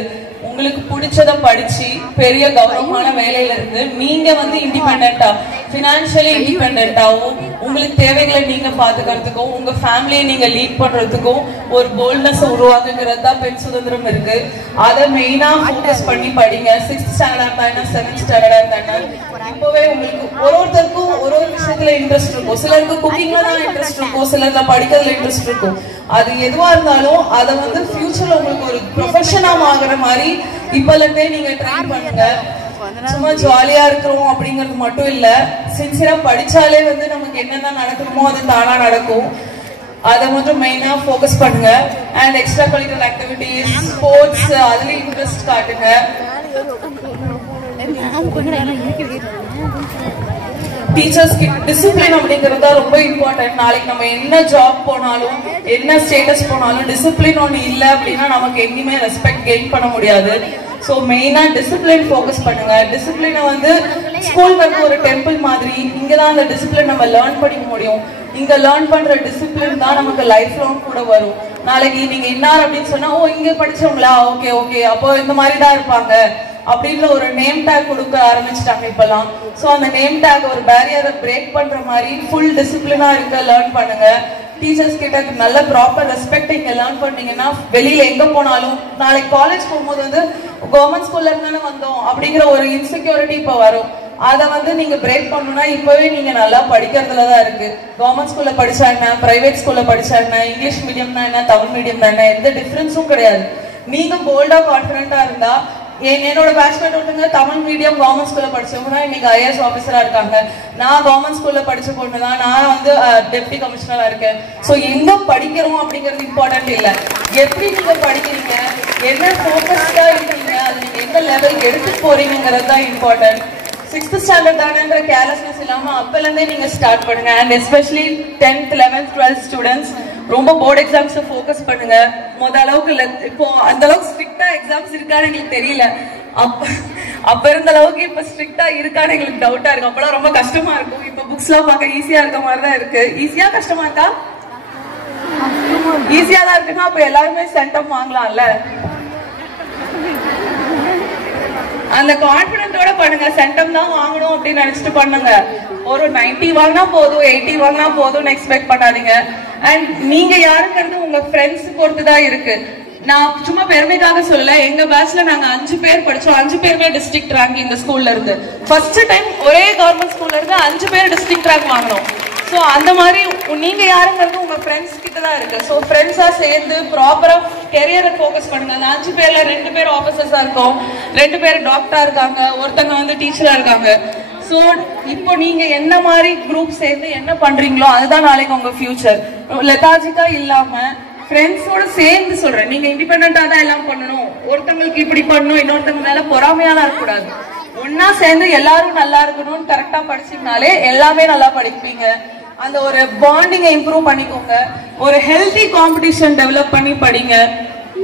உங்களுக்கு பிடிச்சத படிச்சு பெரிய கௌரவமான வேலையில இருந்து நீங்க வந்து இண்டிபெண்டா, பினான்சியலி இண்டிபெண்டாவும், உங்களுக்கு தேவைகளை நீங்க பாத்துக்கிறதுக்கும், உங்க ஃபேமிலியை நீங்க லீட் பண்றதுக்கும் ஒரு போல்ட்னஸ் உருவாக்குங்கிறது தான் பெண் சுதந்திரம் இருக்கு. அதை மெயினா ஃபோக்கஸ் பண்ணி படிங்க. 6th ஸ்டாண்டர்ட் தானே, 7th ஸ்டாண்டர்ட் தானே, இப்பவே உங்களுக்கு ஒருத்தருக்கும் ஒரு விஷயத்துல இன்ட்ரெஸ்ட் இருக்கும். சிலருக்கு குக்கிங்ல தான் இன்ட்ரெஸ்ட் இருக்கும், சிலர்ல படிக்கிறதுல இன்ட்ரெஸ்ட் இருக்கும். அது எதுவா இருந்தாலும் அதை வந்து ஃபியூச்சர்ல உங்களுக்கு ஒரு ப்ரொஃபஷனா ஆகுற மாதிரி இப்பல இருந்தே நீங்க ட்ரை பண்ணுங்க. சும்மா ஜாலியா இருக்கிறோம் அப்படிங்கிறது மட்டும் இல்ல, சின்சியரா படிச்சாலே வந்து நமக்கு என்னென்ன நடக்கணுமோ அது தானா நடக்கும். அதை மட்டும் மெயினா ஃபோக்கஸ் பண்ணுங்க. And extra curricular activities, sports, அதுல இன்ட்ரெஸ்ட் காட்டுங்க. டீச்சர்ஸ்க்கு டிசிப்ளின் அப்படிங்கிறது ரொம்ப இம்பார்ட்டன்ட். நாளைக்கு நம்ம என்ன ஜாப் போனாலும் என்ன ஸ்டேட்டஸ் போனாலும் டிசிப்ளின் ஒன்று இல்லை அப்படின்னா நமக்கு எங்கேயுமே ரெஸ்பெக்ட் கெயின் பண்ண முடியாது. ஸோ மெயினா டிசிப்ளின் ஃபோக்கஸ் பண்ணுங்க. டிசிப்ளினை வந்து ஸ்கூல் வந்து ஒரு டெம்பிள் மாதிரி, இங்கதான் அந்த டிசிப்ளின் நம்ம லேர்ன் பண்ணிக்க முடியும். இங்க லேர்ன் பண்ற டிசிப்ளின் தான் நமக்கு லைஃப் லாங் கூட வரும். நாளைக்கு நீங்க இன்னார் அப்படின்னு சொன்னா, ஓ இங்க படிச்சவங்களா, ஓகே ஓகே அப்போ இந்த மாதிரி தான் இருப்பாங்க அப்படின்ற ஒரு நேம் டேக் கொடுக்க ஆரம்பிச்சிட்டாங்க இப்பெல்லாம். ஸோ அந்த நேம் டேக் ஒரு பேரியரை பிரேக் பண்ற மாதிரி ஃபுல் டிசிப்ளினா இருக்க லேர்ன் பண்ணுங்க. டீச்சர்ஸ் கிட்ட நல்ல ப்ராப்பர் ரெஸ்பெக்ட் இங்க லேர்ன் பண்ணீங்கன்னா வெளியில எங்க போனாலும், நாளைக்கு காலேஜ் போகும்போது வந்து கவர்மெண்ட் ஸ்கூல்ல இருந்தானே வந்தோம் அப்படிங்கிற ஒரு இன்செக்யூரிட்டி இப்ப வரும். அதை வந்து நீங்க பிரேக் பண்ணணும்னா இப்பவே நீங்க நல்லா படிக்கிறதுலதான் இருக்கு. கவர்மெண்ட் ஸ்கூல்ல படிச்சா என்ன, பிரைவேட் ஸ்கூல்ல படிச்சா என்ன, இங்கிலீஷ் மீடியம்னா என்ன, தமிழ் மீடியம்னா என்ன, எந்த டிஃபரன்ஸும் கிடையாது. நீங்க போல்டா கான்பிடண்டா இருந்தா, என்னோட பேட்ச்மேட் ஒருத்தங்க தமிழ் மீடியம் கவர்மெண்ட் ஸ்கூல்ல படிச்சவங்க இன்னைக்கு ஐஏஎஸ் ஆபீசரா இருக்காங்க. நான் கவர்மெண்ட் ஸ்கூல்ல படிச்ச பொண்ணுதான், நான் வந்து டெப்டி கமிஷனரா இருக்கேன். சோ எங்க படிக்கிறோம் அப்படிங்கிறது இம்பார்ட்டன்ட் இல்ல, எப்படி நீங்க படிக்கிறீங்க, என்ன ஃபோக்கஸ்டா இருக்கீங்க, அது நீங்க எந்த லெவலுக்கு எடுத்துட்டு போறீங்கிறது தான் இம்பார்ட்டன்ட். 6th ஸ்டாண்டர்ட் தானேன்ற கேர்லெஸ்னஸ் இல்லாம அப்பல இருந்தே நீங்க ஸ்டார்ட் பண்ணுங்க. And especially 10th 11th 12th students ரொம்ப போர்டு எக்ஸாம்ஸ் ஃபோக்கஸ் பண்ணுங்க. அளவுக்கு இப்போ அந்த அளவுக்கு ஸ்ட்ரிக்டா எக்ஸாம்ஸ் இருக்கான்னு எங்களுக்கு தெரியல. அப்ப இருந்த அளவுக்கு இப்ப ஸ்ட்ரிக்டா இருக்கான்னு எங்களுக்கு டவுட்டா இருக்கு. அப்பெல்லாம் ரொம்ப கஷ்டமா இருக்கும். இப்ப புக்ஸ் எல்லாம் பார்க்க ஈஸியா இருக்க மாதிரிதான் இருக்கு. ஈஸியா கஷ்டமா இருக்கா? ஈஸியா தான் இருக்குன்னா அப்ப எல்லாருமே சென்டம் வாங்கலாம்ல. அந்த கான்பிடென்ட்டோட பண்ணுங்க. சென்டம் தான் வாங்கணும் அப்படின்னு நினைச்சிட்டு பண்ணுங்க. ஒரு 90 வாங்கினா போதும், 80 வாங்கினா போதும்னு எக்ஸ்பெக்ட் பண்ணாதீங்க. அண்ட் நீங்க யாருங்கிறது உங்க ஃப்ரெண்ட்ஸ் பொறுத்துதான் இருக்கு. நான் சும்மா பெருமைக்காக சொல்லல, எங்க பேட்ச்ல நாங்க 5 பேர் படிச்சோம். 5 பேருமே டிஸ்ட்ரிக்ட் ரேங்க் இந்த ஸ்கூல்ல இருந்து. ஃபர்ஸ்ட் டைம் ஒரே கவர்மெண்ட் ஸ்கூல்ல இருந்து 5 பேர் டிஸ்ட்ரிக்ட் ரேங்க் வாங்கணும். சோ அந்த மாதிரி நீங்க யாருங்கிறது உங்க ஃப்ரெண்ட்ஸ் கிட்ட தான் இருக்கு. சோ ஃப்ரெண்ட்ஸா சேர்ந்து ப்ராப்பரா கெரியரை ஃபோக்கஸ் பண்ணுங்க. அந்த 5 பேர்ல 2 பேர் ஆபீசர்ஸா இருக்கோம், 2 பேர் டாக்டரா இருக்காங்க, ஒருத்தங்க வந்து டீச்சரா இருக்காங்க. சோ இப்போ நீங்க என்ன மாதிரி குரூப் சேர்ந்து என்ன பண்றீங்களோ அதுதான் நாளைக்கு உங்க ஃபியூச்சர். லெதாஜிக்கா இல்லாம ஃப்ரெண்ட்ஸோட சேர்ந்து சொல்றேன், நீங்க இண்டிபெண்டா தான் எல்லாம் பண்ணணும். ஒருத்தங்களுக்கு இப்படி பண்ணணும், இன்னொருத்தங்க மேல பொறாமையாலாம் இருக்கக்கூடாது. ஒன்னா சேர்ந்து எல்லாரும் நல்லா இருக்கணும்னு கரெக்டா படிச்சீங்கனாலே எல்லாமே நல்லா படிப்பீங்க. அந்த ஒரு பாண்டிங்கை இம்ப்ரூவ் பண்ணிக்கோங்க. ஒரு ஹெல்தி காம்படிஷன் டெவலப் பண்ணி படிங்க.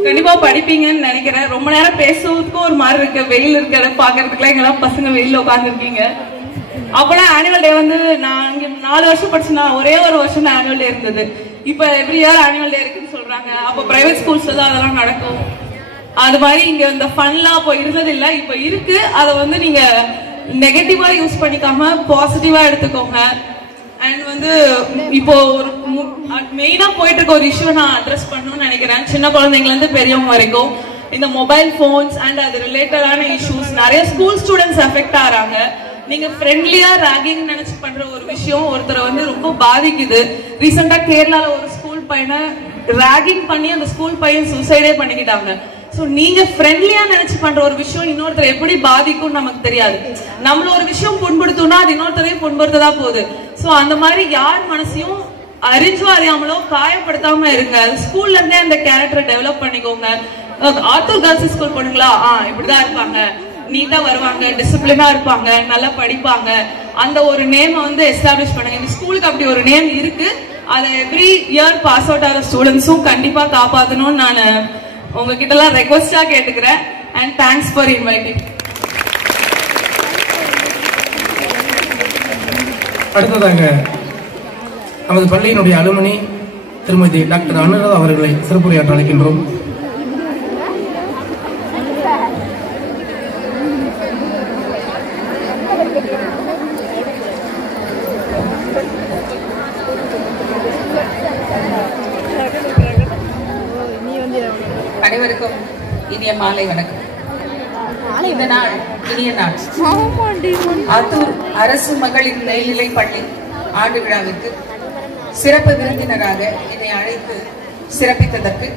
கண்டிப்பா படிப்பீங்கன்னு நினைக்கிறேன். ரொம்ப நேரம் பேசுறதுக்கும் ஒரு மாதிரி இருக்கு, வெயில் இருக்கிறத பாக்குறதுக்குலாம் எங்கெல்லாம் பசங்க வெயில உட்கார்ந்து இருக்கீங்க. அப்பெல்லாம் ஆனுவல் டே வந்து நான் இங்க 4 வருஷம் படிச்சுனா ஒரே ஒரு வருஷம் தான் ஆனுவல் டே இருந்தது. இப்ப எவ்ரி இயர் ஆனுவல் டே இருக்குன்னு சொல்றாங்க. அப்ப பிரைவேட் ஸ்கூல்ஸ்ல தான் அதெல்லாம் நடக்கும். அது மாதிரி இங்க இந்த ஃபன்லாம் அப்போ இருந்தது இல்ல, இப்ப இருக்கு. அதை வந்து நீங்க நெகட்டிவா யூஸ் பண்ணிக்காம பாசிட்டிவா எடுத்துக்கோங்க. அண்ட் வந்து இப்போ ஒரு மெயினா போயிட்டு இருக்க ஒரு இஷ்யூ நான் அட்ரஸ் பண்ணணும்னு நினைக்கிறேன். சின்ன குழந்தைங்கள இருந்து பெரியவங்க வரைக்கும் இந்த மொபைல் போன்ஸ் அண்ட் அது ரிலேட்டடான இஷ்யூஸ் நிறைய ஸ்கூல் ஸ்டூடெண்ட்ஸ் அஃபெக்ட் ஆறாங்க. நீங்க ஃப்ரெண்ட்லியா ராகிங் நினைச்சு பண்ற ஒரு விஷயம் ஒருத்தரை வந்து ரொம்ப பாதிக்குது. ரீசெண்டா கேரளால ஒரு ஸ்கூல் பையனை ராகிங் பண்ணி அந்த ஸ்கூல் பையன் சூசைடே பண்ணிக்கிட்டாங்க. சோ நீங்க ஃப்ரெண்ட்லியா நினைச்சு பண்ற ஒரு விஷயம் இன்னொருத்தர் எப்படி பாதிக்கும் நமக்கு தெரியாது. நம்மள ஒரு விஷயம் புண்படுத்தோம்னா அது இன்னொருத்தரையும் புண்படுத்ததா போகுது. சோ அந்த மாதிரி யார் மனசையும் அறிஞ்சோ அறியாமலோ காயப்படுத்தாம இருங்க. ஸ்கூல்ல இருந்தே அந்த கேரக்டரை டெவலப் பண்ணிக்கோங்க. ஆத்தூர் கேர்ள்ஸ் ஸ்கூல் போனீங்களா, இப்படிதான் இருப்பாங்க, நீட்டா வருவாங்க, டிசிப்ளினா இருப்பாங்க, நல்லா படிப்பாங்க, அந்த ஒரு நேம் வந்து எஸ்டாப்ளிஷ் பண்ணுங்க. இந்த ஸ்கூலுக்கு அப்படி ஒரு நேம் இருக்கு. அதை எவ்ரி இயர் பாஸ் அவுட் ஆகிற ஸ்டூடெண்ட்ஸும் கண்டிப்பா காப்பாற்றணும்னு நான் உங்ககிட்ட எல்லாம் ரெக்வஸ்டா கேட்டுக்கிறேன். And thanks for inviting. அடுத்ததாக நமது பள்ளியினுடைய அலுமினி திருமதி டாக்டர் அனுராதா அவர்களை சிறப்புரையாற்ற அழைக்கின்றோம். அனைவருக்கும் இனிய மாலை வணக்கம். இந்த நாள் இனிய நாள். ஆத்தூர் அரசு மகளிர் மேல்நிலை பள்ளி ஆண்டு விழாவிற்கு சிறப்பு விருந்தினராக என்னை அழைத்து சிறப்பித்ததற்கு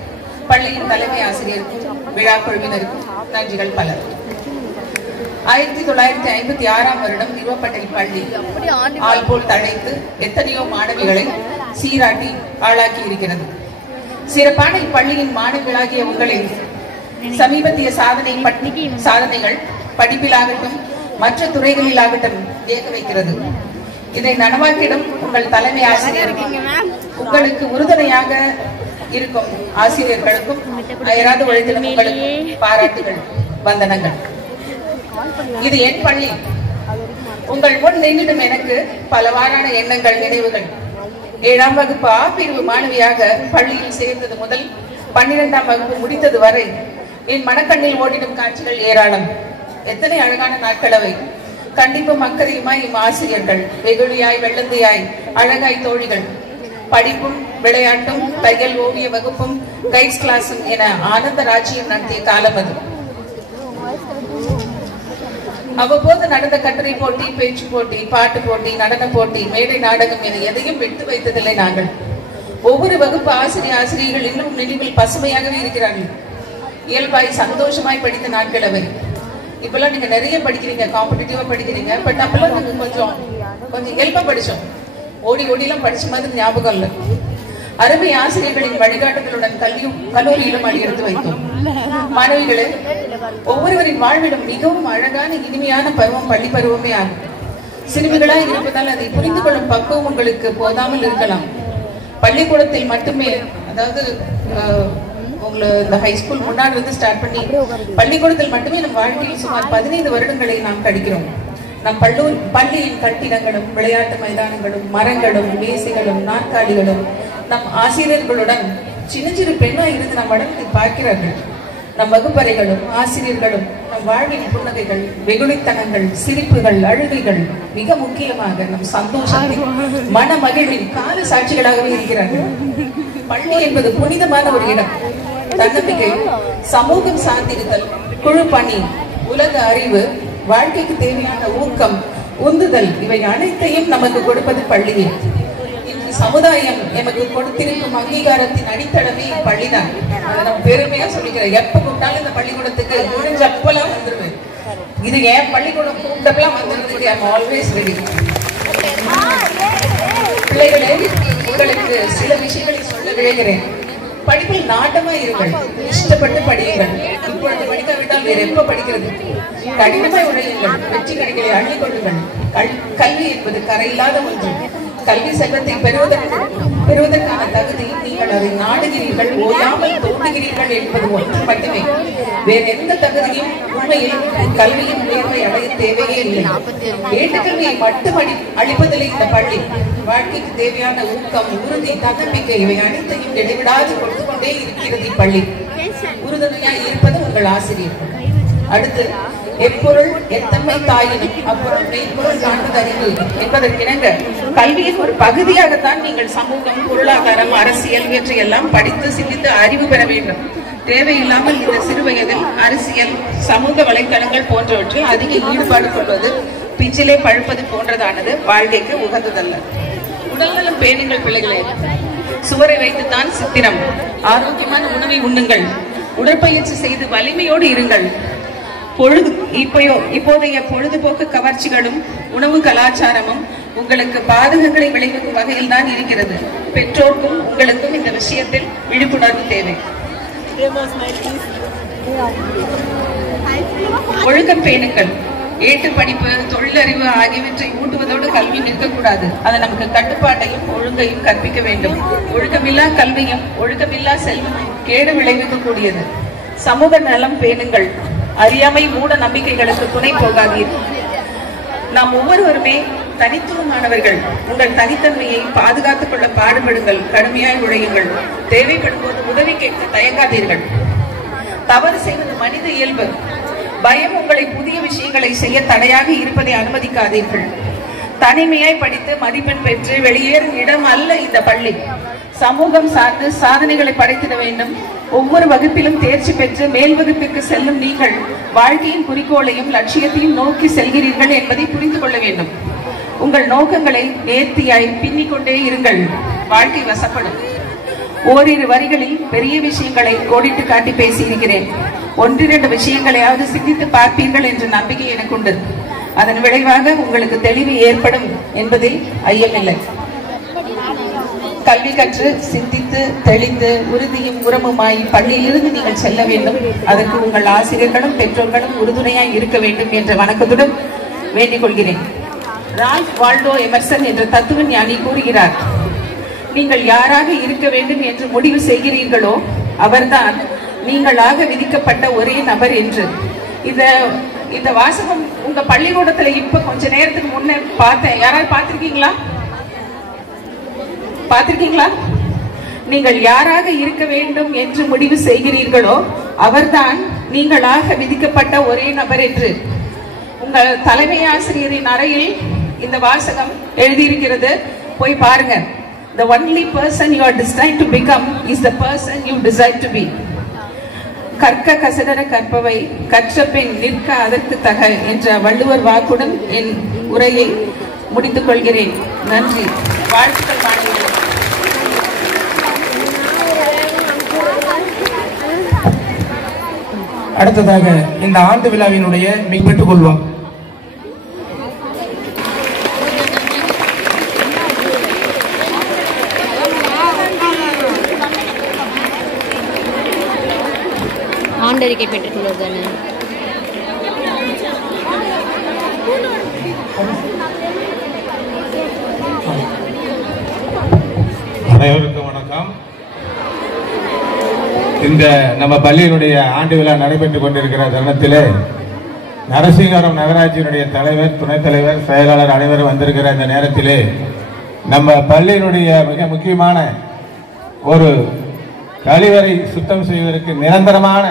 பள்ளியின் தலைமை ஆசிரியருக்கும் விழா குழுவினருக்கும் நன்றிகள் பல. 1956ஆம் வருடம் நிறுவப்பட்ட இப்பள்ளி ஆள் போல் தழைத்து எத்தனையோ மாணவிகளை சீராட்டி ஆளாக்கி இருக்கிறது. சிறப்பான இப்பள்ளியின் மாணவிகளாகிய உங்களின் சமீபத்திய சாதனைகள் படிப்பிலாகட்டும் மற்ற துறைகளிலாகட்டும் வியக்க வைக்கிறது. இதை நனவாக்கிடும் உங்கள் தலைமை ஆசிரியருக்கும் உங்களுக்கு உறுதுணையாக இருக்கும் ஆசிரியர்களுக்கும் அயராது உழைத்திடும் உங்களுக்கு பாராட்டுகள், வந்தனங்கள். இது என் பள்ளி. உங்கள் முன் நின்றிடும் எனக்கு பலவாறான எண்ணங்கள், நினைவுகள். 7ஆம் வகுப்பு ஆ பிரிவு மாணவியாக பள்ளியில் சேர்ந்தது முதல் 12ஆம் வகுப்பு முடித்தது வரை என் மனக்கண்ணில் ஓடிடும் காட்சிகள் ஏராளம். எத்தனை அழகான நாட்களவை. கண்டிப்பும் அக்கறையுமாய் எம் ஆசிரியர்கள், வெகுளியாய் வெள்ளந்தியாய் அழகாய் தோழிகள். படிப்பும் விளையாட்டும் தையல் ஓவிய வகுப்பும் கைட்ஸ் கிளாஸும் என ஆனந்த ராஜ்யம் நடத்திய காலம் அது. அவ்வப்போது நடந்த கட்டுரை போட்டி, பேச்சு போட்டி, பாட்டு போட்டி, நடன போட்டி, மேடை நாடகம் என எதையும் விட்டு வைத்ததில்லை நாங்கள். ஒவ்வொரு வகுப்பு ஆசிரியர்கள் இன்னும் நினைவில் பசுமையாகவே இருக்கிறார்கள். இயல்பாய் சந்தோஷமாய் படித்த நாட்கள் அவை. இப்பெல்லாம் நீங்க நிறைய படிக்கிறீங்க, காம்படிட்டிவா படிக்கிறீங்க. பட் அப்பெல்லாம் நீங்க கொஞ்சம் இயல்பா படிச்சோம். ஓடி ஓடிலாம் படிச்ச மாதிரி ஞாபகம் இல்லை. அருமை ஆசிரியர்களின் வழிகாட்டுதலுடன் கல்லூரியிலும் அடியெடுத்து வைத்தோம். மாணவிகளே, ஒவ்வொருவரின் வாழ்விலும் மிகவும் அழகான இனிமையான பருவம் பள்ளி பருவமே ஆகும். சிறுமிகளாய் இருப்பதால் அதை புரிந்து கொள்ளும் பக்குவம் உங்களுக்கு போதாமல் இருக்கலாம். பள்ளிக்கூடத்தில் மட்டுமே, அதாவது உங்களை இந்த ஹைஸ்கூல் முன்னாடி இருந்து ஸ்டார்ட் பண்ணி பள்ளிக்கூடத்தில் மட்டுமே நம் வாழ்க்கையில் சுமார் 15 வருடங்களை நாம் கழிக்கிறோம். நம் பள்ளியின் கட்டிடங்களும் விளையாட்டு மைதானங்களும் மரங்களும் மேசைகளும் நாற்காலிகளும் நம் ஆசிரியர்களுடன் சின்ன சிறு பெண்ணா இருந்து நம் இடத்தை பார்க்கிறார்கள். நம் வகுப்பறைகளும் ஆசிரியர்களும் நம் வாழ்வின் புன்னகைகள், வெகுளித்தனங்கள், சிரிப்புகள், அழுகைகள், மிக முக்கியமாக நம் சந்தோஷத்தை, மன மகிழ்வின் கால சாட்சிகளாகவே இருக்கிறார்கள். பள்ளி என்பது புனிதமான ஒரு இடம். தன்னம்பிக்கை, சமூகம் சார்ந்திருத்தல், குழு பணி, உலக அறிவு, வாழ்க்கைக்கு தேவையான ஊக்கம், உந்துதல் இவை அனைத்தையும் நமக்கு கொடுப்பது பள்ளியே. இன்று சமுதாயம் எமக்கு கொடுத்திருக்கும் அங்கீகாரத்தின் அடித்தளமே பள்ளிதான். அதை நம்ம பெருமையா சொல்லிக்கிறேன். எப்ப கூப்பிட்டாலும் இந்த பள்ளிக்கூடத்துக்கு முடிஞ்சப்பெல்லாம் வந்துருவேன். இது ஏன் பள்ளிக்கூடம் கூப்பிட்டப்பெல்லாம் வந்துருது. ஐ அம் ஆல்வேஸ் ரெடி. பிள்ளைகளே, உங்களுக்கு சில விஷயங்களை சொல்ல விளைகிறேன். படிப்பில் நாட்டமா இருங்கள், இஷ்டப்பட்டு படியுங்கள். இப்பொழுது படிக்காவிட்டால் வேற எப்ப படிக்கிறது? கடினமாய் உழையுங்கள், வெற்றி கணிகளை அள்ளிக் கொள்ளுங்கள். கல்வி என்பது கரையில்லாத ஒன்று. கல்வி செல்வத்தை பெறுவதற்கான தகுதி நீங்கள் அதை நாடுகிறீர்கள், ஓயாமல் தோன்றுகிறீர்கள் என்பது ஒன்று மட்டுமே. வேற எந்த தகுதியும் உண்மையில் கல்வியின் உயர்வை அடைய தேவையே இல்லை. ஏட்டுக்கல்வியை மட்டும் அளிப்பதில்லை இந்த பள்ளி. வாழ்க்கைக்கு தேவையான ஊக்கம், உறுதி, தன்னம்பிக்கை இவை அனைத்தையும் இடைவிடாது கொடுத்து கொண்டே இருக்கிறது இப்பள்ளி. உறுதுணையாய் இருப்பது உங்கள் ஆசிரியர்கள். அடுத்து, எப்பொருள் எத்தன்மை தாயினும் அப்பொருள் மெய்ப்பொருள் காண்பது அறிவு என்பதற்கிணங்க கல்வியின் ஒரு பகுதியாகத்தான் நீங்கள் சமூகம், பொருளாதாரம், அரசியல் இவற்றையெல்லாம் படித்து சிந்தித்து அறிவு பெற வேண்டும். தேவையில்லாமல் இந்த சிறு வயதில் அரசியல், சமூக வலைத்தளங்கள் போன்றவற்றில் அதிக ஈடுபாடு கொள்வது, பிஞ்சிலே பழுப்பது போன்றதானது வாழ்க்கைக்கு உகந்ததல்ல. உடல்நலம் பேணுங்கள் பிள்ளைகளே. சுவரை வைத்துத்தான் சித்திரம். ஆரோக்கியமான உணவை உண்ணுங்கள். உடற்பயிற்சி செய்து வலிமையோடு இருங்கள். இப்போதைய பொழுதுபோக்கு கவர்ச்சிகளும் உணவு கலாச்சாரமும் உங்களுக்கு பாதகங்களை விளைவிக்கும் வகையில் தான் இருக்கிறது. பெற்றோருக்கும் உங்களுக்கும் இந்த விஷயத்தில் விழிப்புணர்வு தேவை. ஒழுக்கம் பேணுங்கள். ஏட்டு படிப்பு, தொழிலறிவு ஆகியவற்றை ஊட்டுவதோடு கல்வி நிற்கக்கூடாது. அது நமக்கு கட்டுப்பாட்டையும் ஒழுங்கையும் கற்பிக்க வேண்டும். ஒழுக்கமில்லா கல்வியும் ஒழுக்கமில்லா செல்வமும் கேடு விளைவிக்கக்கூடியது. சமூக நலம் பேணுங்கள். அறியாமை, மூட நம்பிக்கைகளுக்கு துணை போகாதீர்கள். நாம் ஒவ்வொருவருமே தனித்துவமானவர்கள். உங்கள் தனித்தன்மையை பாதுகாத்துக் கொள்ள பாடுபடுங்கள். கடுமையாய் உழையுங்கள். தேவைப்படும் போது உதவி கேட்க தயங்காதீர்கள். தவறு செய்வது மனித இயல்பு. பயம் உங்களை புதிய விஷயங்களை செய்ய தடையாக இருப்பதை அனுமதிக்காதீர்கள். தனிமையாய் படித்து மதிப்பெண் பெற்று வெளியேறும் இடம் அல்ல இந்த பள்ளி. சமூகம் சார்ந்து சாதனைகளை படைத்திட வேண்டும். ஒவ்வொரு வகுப்பிலும் தேர்ச்சி பெற்று மேல் வகுப்பிற்கு செல்லும் நீங்கள் வாழ்க்கையின் குறிக்கோளையும் லட்சியத்தையும் நோக்கி செல்கிறீர்கள் என்பதை புரிந்து கொள்ள வேண்டும். உங்கள் நோக்கங்களை நேர்த்தியாய் பின்னிக்கொண்டே இருங்கள். வாழ்க்கை வசப்படும். ஓரிரு வரிகளில் பெரிய விஷயங்களை கோடிட்டு காட்டி பேசியிருக்கிறேன். 1-2 விஷயங்களையாவது சிந்தித்து பார்ப்பீர்கள் என்ற நம்பிக்கை எனக்கு உண்டு. அதன் விளைவாக உங்களுக்கு தெளிவு ஏற்படும் என்பதில் ஐயமில்லை. கல்வி கற்று சிந்தித்து தெளிந்து உறுதியும் உரமுமாய் பள்ளியிலிருந்து நீங்கள் செல்ல வேண்டும். அதற்கு உங்கள் ஆசிரியர்களும் பெற்றோர்களும் உறுதுணையாய் இருக்க வேண்டும் என்ற வணக்கத்துடன் வேண்டிக் கொள்கிறேன். ரால்ஃப் வால்டோ எமர்சன் என்ற தத்துவ ஞானி கூறுகிறார், நீங்கள் யாராக இருக்க வேண்டும் என்று முடிவு செய்கிறீர்களோ அவர்தான் நீங்களாக விதிக்கப்பட்ட ஒரே நபர் என்று. இந்த வாசகம் உங்க பள்ளிக்கூடத்துல இப்ப கொஞ்ச நேரத்துக்கு முன்னே பார்த்தேன். யாராவது பார்த்திருக்கீங்களா? நீங்கள் யாராக இருக்க வேண்டும் என்று முடிவு செய்கிறீர்களோ அவர்தான் நீங்களாக விதிக்கப்பட்ட ஒரே நபர் என்று. உங்கள் தலைமை ஆசிரியரின் அறையில் இந்த வாசகம் எழுதியிருக்கிறது, போய் பாருங்க. The only person you are destined to become is the person you desire to be. கற்க கசடர கற்பவை கற்ற பின் நிற்க அதற்கு தக என்ற வள்ளுவர் வாக்குடன் என் உரையை முடித்துக் கொள்கிறேன். நன்றி. வாழ்த்துக்கள் மாணவர்களே. அடுத்ததாக இந்த ஆண்டு விழாவினுடைய பெற்றுக் கொள்வோம். ஆண்டறிக்கை பெற்றுக் கொள்வதானே. அனைவருக்கும் வணக்கம். இந்த நம்ம பள்ளியினுடைய ஆண்டு விழா நடைபெற்றுக் கொண்டிருக்கிற தருணத்திலே நரசிங்கபுரம் நகராட்சியினுடைய தலைவர், துணைத் தலைவர், செயலாளர் அனைவரும் வந்திருக்கிற இந்த நேரத்திலே நம்ம பள்ளியினுடைய மிக முக்கியமான ஒரு கழிவறை சுத்தம் செய்வதற்கு நிரந்தரமான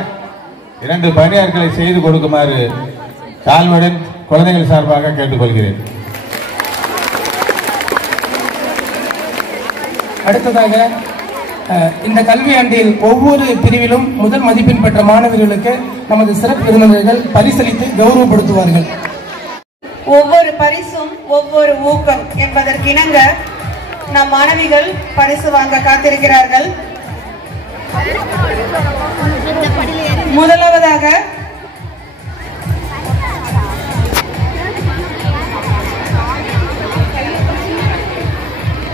2 பணியாட்களை செய்து கொடுக்குமாறு தாழ்மையுடன் குழந்தைகள் சார்பாக கேட்டுக்கொள்கிறேன். அடுத்ததாக இந்த கல்வியாண்டில் ஒவ்வொரு பிரிவிலும் முதல் மதிப்பெண் பெற்ற மாணவர்களுக்கு நமது சிறப்பு விருந்தினர்கள் பரிசளித்து கௌரவப்படுத்துவார்கள். ஒவ்வொரு பரிசும் ஒவ்வொரு ஊக்கம் என்பதற்கிணங்க நம் மாணவிகள் பரிசு வாங்க காத்திருக்கிறார்கள். முதலாவதாக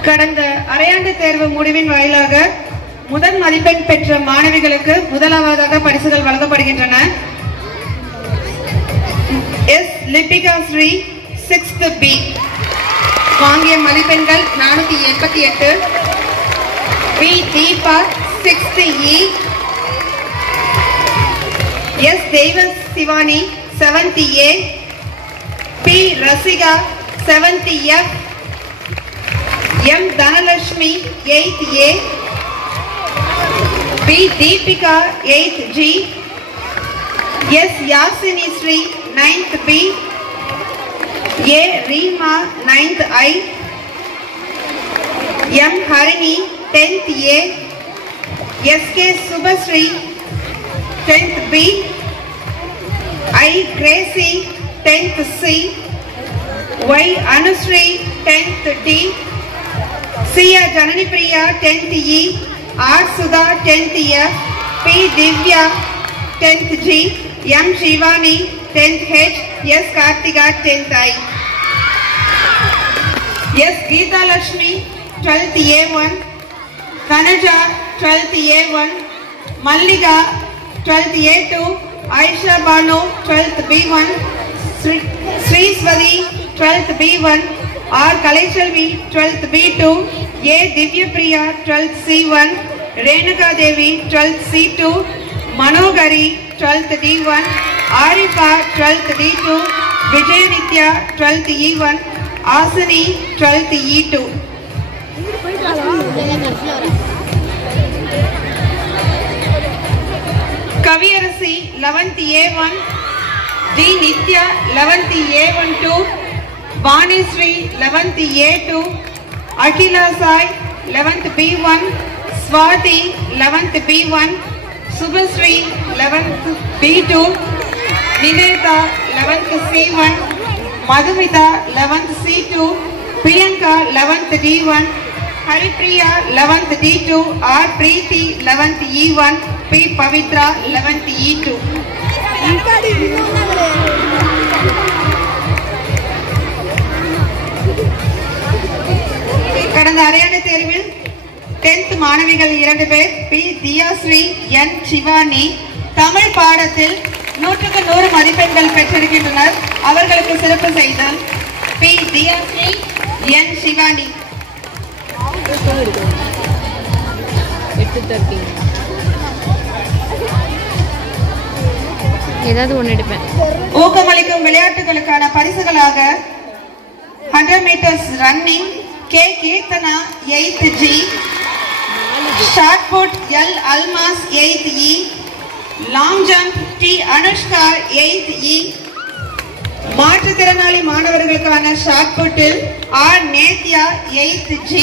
கடந்த அரையாண்டு தேர்வு முடிவின் வாயிலாக முதல் மதிப்பெண் பெற்ற மாணவிகளுக்கு முதலாவதாக பரிசுகள் வழங்கப்படுகின்றன. S Lipika Sri 6th B வாங்கிய மதிப்பெண்கள் 488. B Deepa 6th E. S Deiva Sivani 7th A. P Rasika 7th F. M Dhanalakshmi 8th A. P Deepika 8th G. S Yasini Sri 9th B. A Reema 9th I. M Harini 10th A. S K Subashree 10th B. I Gracy 10th C. Y Anushree 10th D. Siya Janani Priya 10th E. R Sudha 10th F. P Divya 10th G. M Sivani 10th H. S Karthika 10th I. S Geetha Lakshmi 12th A1. Dhanaja 12th A1. Mallika 12th A2. Ayesha Banu 12th B1. Sriswathi 12th B1. R Kalaiselvi 12th B2. A Divyapriya 12th C1. Renuka Devi 12th C2. Manohari 12th D1. Arifa 12th D2. Vijayanithya 12th E1. Asini 12th E2. Kaviyarasi 11th A1. D Nithya 11th A12. Vanishree 11th A2. Akila Sai 11th B1. Swathi 11th B1. Subashree 11th B2. Nivetha 11th C1. Madhumitha 11th C2. Priyanka 11th D1. Haripriya 11th D2. R Preethi 11th E1. P Pavithra 11th E2. கடந்த அரையாண்டு தேர்வில் 10th மாணவிகள் 2 பேர். P Diyasri, N Shivani Tamil பாடத்தில் 100க்கு 100 மதிப்பெண்கள் பெற்றிருக்கின்றனர். அவர்களுக்கு சிறப்பு செய்தல். P Diyasri N Shivani. ஏதாவது ஒன்று எடுப்பேன். ஊக்கமளிக்கும் விளையாட்டுகளுக்கான பரிசுகளாக 100 meters running K Keerthana 8th G, shot put L Almas 8th E, long jump D Anushka 8th E. மாற்றுத்திறனாளி மாணவர்களுக்கான ஷார்ட் புட்டில் ஆர் நேத்யா 8th G.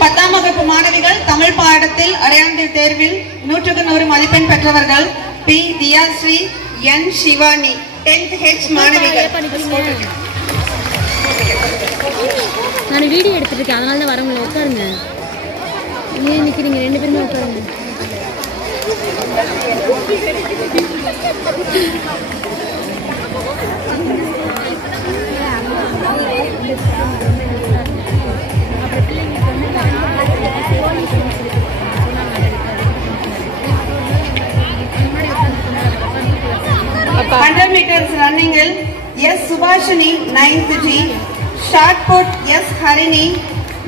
பத்தாம் வகுப்பு மாணவிகள் தமிழ் பாடத்தில் அரையாண்டு தேர்வில் 100க்கு 100 மதிப்பெண் பெற்றவர்கள் B Diyasri N Shivani. 10th H மாணவிகள். நான் வீடியோ எடுத்துட்டு இருக்கேன், அதனால தான் வர முடியல. உட்காருங்க, ஏன் நிக்கிறீங்க? 2 பேருமே உட்காருங்க. meters running S Subhashini 9th G, shot put S Harini,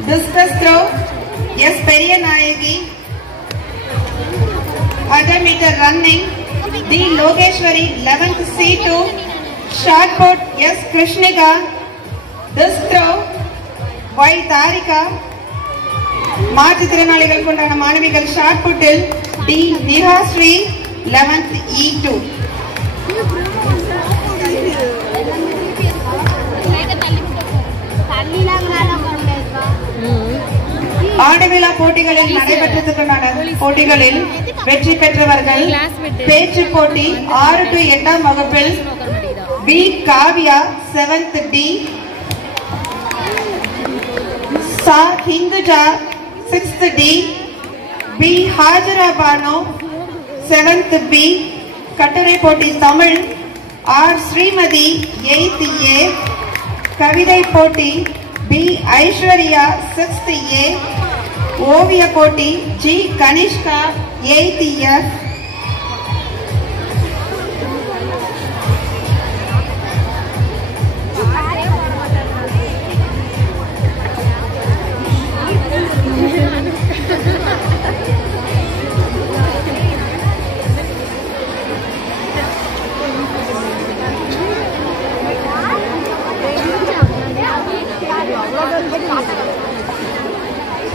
discus throw S Periyanayagi, 100 meter running D Logeshwari 11th C2, shot put S Krishnika, disc throw Y Tarika. மாற்றுத்திறனாளிகள் கொண்டான மாணவிகள் ஷார்ட் புட்டில் டி நிஹாஸ்ரீ 11th E2. ஆண்டுவிழா போட்டிகளில் நடைபெற்றதுக்கான போட்டிகளில் வெற்றி பெற்றவர்கள் பேச்சு போட்டி 6 to 8ஆம் வகுப்பில் பி காவ்யா 7th D, சா Hinduja 6th D, P Hajara Banu 7th B. கட்டுரை போட்டி Tamil R Srimathi 8th A, கவிதை போட்டி பி ஐஸ்வர்யா 6th A, ஓவிய போட்டி ஜி கனிஷ்கா 8th F.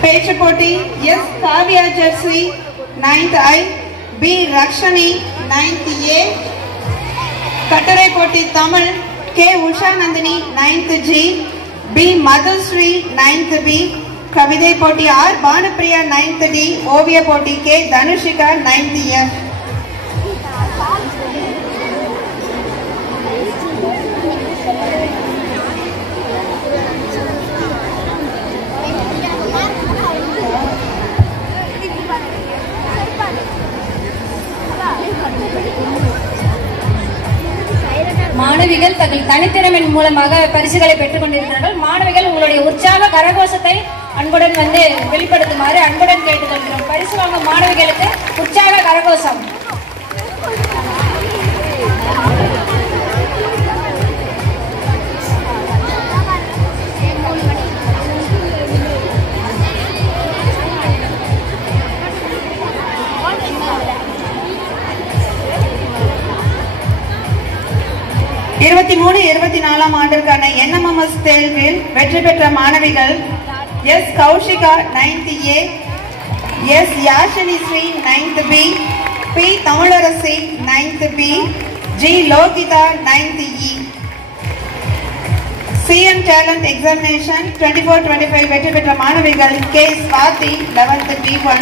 பேச்சு போட்டி S Kavya Jersey 9th I, P Rakshani 9th A, கட்டுரை போட்டி Tamil K Usha Nandini 9th G, P Madhushree 9th B, கவிதை போட்டி ஆர் பானுப்பிரியா 9th D, ஓவிய போட்டி கே தனுஷிகா 9th F. மாணவிகள் தங்கள் தனித்திறமையின் மூலமாக பரிசுகளை பெற்றுக் கொண்டிருக்கிறார்கள். மாணவிகள் உங்களுடைய உற்சாக கரகோஷத்தை அன்புடன் வெளிப்படுத்துமாறு அன்புடன் கேட்டுக்கொள்கிறோம். பரிசு வாங்கும் மாணவிகளுக்கு உற்சாக கரகோஷம். இருபத்தி 23-24ஆம் ஆண்டிற்கான NMMS தேர்வில் வெற்றி பெற்ற மாணவிகள் S Koushika 9th A, S Yashini Sri 9th B, P Tamilarasi 9th B, G Lohitha 9th E. CM Talent Examination 24-25 வெற்றி பெற்ற மாணவிகள் K Swathi 11th D1,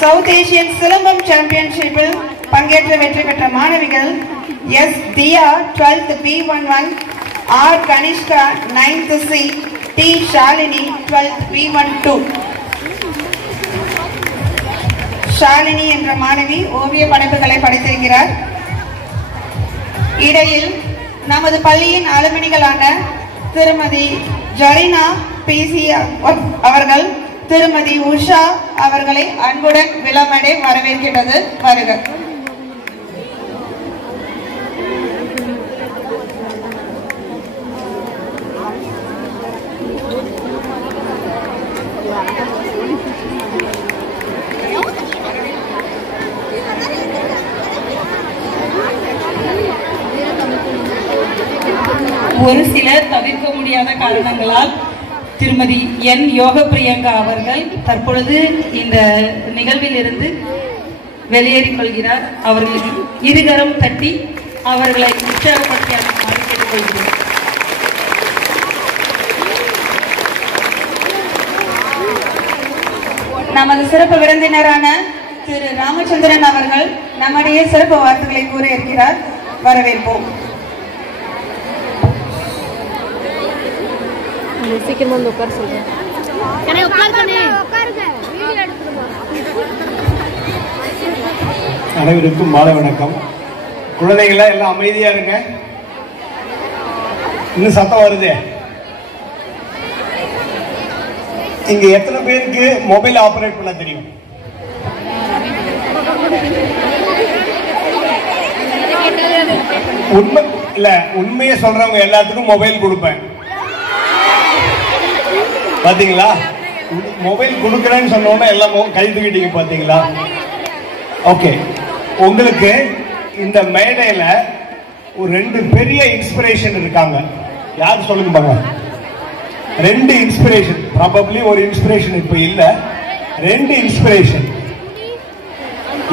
south Asian silambam சாம்பியன்ஷிப்பில் பங்கேற்று வெற்றி பெற்ற மாணவிகள் S Diya 12th B11, R Kanishka 9th C, D Shalini 12th B12. Shalini என்ற மாணவி ஓவிய படைப்புகளை படைத்திருக்கிறார். இடையில் நமது பள்ளியின் அலுமினிகளான திருமதி ஜரினா பிசி அவர்கள் திருமதி உஷா அவர்களை அன்புடன் விழாமேடை வரவேற்கிறது. வருக. ஒரு சில தவிர்க்க முடியாத காரணங்களால் திருமதி என் யோக பிரியங்கா அவர்கள் தற்பொழுது இந்த நிகழ்வில் இருந்து வெளியேறிக் கொள்கிறார். அவர்களுக்கு இருகரம் தட்டி அவர்களை உற்சாகப்படுத்தி அனுப்புமாறு கேட்டுக்கொள்கிறேன். நமது சிறப்பு விருந்தினரான திரு ராமச்சந்திரன் அவர்கள் நம்முடைய சிறப்பு வார்த்தைகளை கூற இருக்கிறார். வரவேற்போம். சீக்கிரமா வந்து உட்கார சொல்றேன். அனைவருக்கும் மாலை வணக்கம். குழந்தைகளா எல்லாம் அமைதியா இருங்க. இன்னும் சத்தம் வருது. இங்க எத்தனை பேருக்கு மொபைல் ஆபரேட் பண்ண தெரியும்? உண்மை இல்ல, உண்மையை சொல்றவங்க எல்லாத்துக்கும் மொபைல் கொடுப்பேன். பாத்தீங்களா? மொபைல் கொடுக்கறேன்னு சொன்னோன்னா எல்லாம் கை தூக்கிட்டீங்க. பாத்தீங்களா? ஓகே, உங்களுக்கு இந்த மேடையில ஒரு 2 பெரிய இன்ஸ்பிரேஷன் இருக்காங்க. யார் சொல்லுங்க பாங்க. 2 இன்ஸ்பிரேஷன். ப்ராபப்ளி ஒரு இன்ஸ்பிரேஷன் இப்ப இல்ல, 2 இன்ஸ்பிரேஷன்.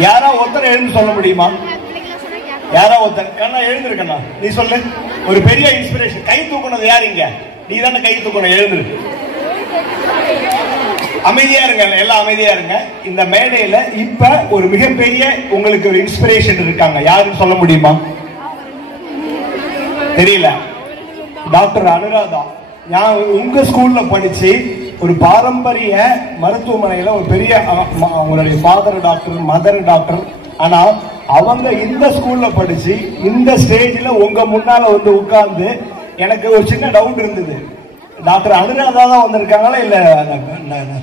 யாரா ஒருத்தர் எழுந்து சொல்ல முடியுமா? யாரா ஒருத்தர் கண்ணா எழுந்திருக்கண்ணா, நீ சொல்லு. ஒரு பெரிய இன்ஸ்பிரேஷன். கை தூக்குனது யார் இங்க? நீ தானே கை தூக்கணும். எழுந்துரு. அமைதியா இருங்க, எல்லாம் அமைதியா இருங்க. இந்த மேடையில இப்ப ஒரு மிகப்பெரிய உங்களுக்கு ஒரு இன்ஸ்பிரேஷன் இருக்காங்க. யாருன்னு சொல்ல முடியுமா? தெரியல. டாக்டர் அனுராதா. நான் உங்க ஸ்கூல்ல படிச்சு ஒரு பாரம்பரிய மருத்துவமனையில ஒரு பெரிய அவங்களுடைய ஃபாதர் டாக்டர், மதர் டாக்டர். ஆனா அவங்க இந்த ஸ்கூல்ல படிச்சு இந்த ஸ்டேஜ்ல உங்க முன்னால வந்து உட்கார்ந்து எனக்கு ஒரு சின்ன டவுட் இருந்தது. டாக்டர் அனுராதா தான் வந்திருக்காங்களா இல்ல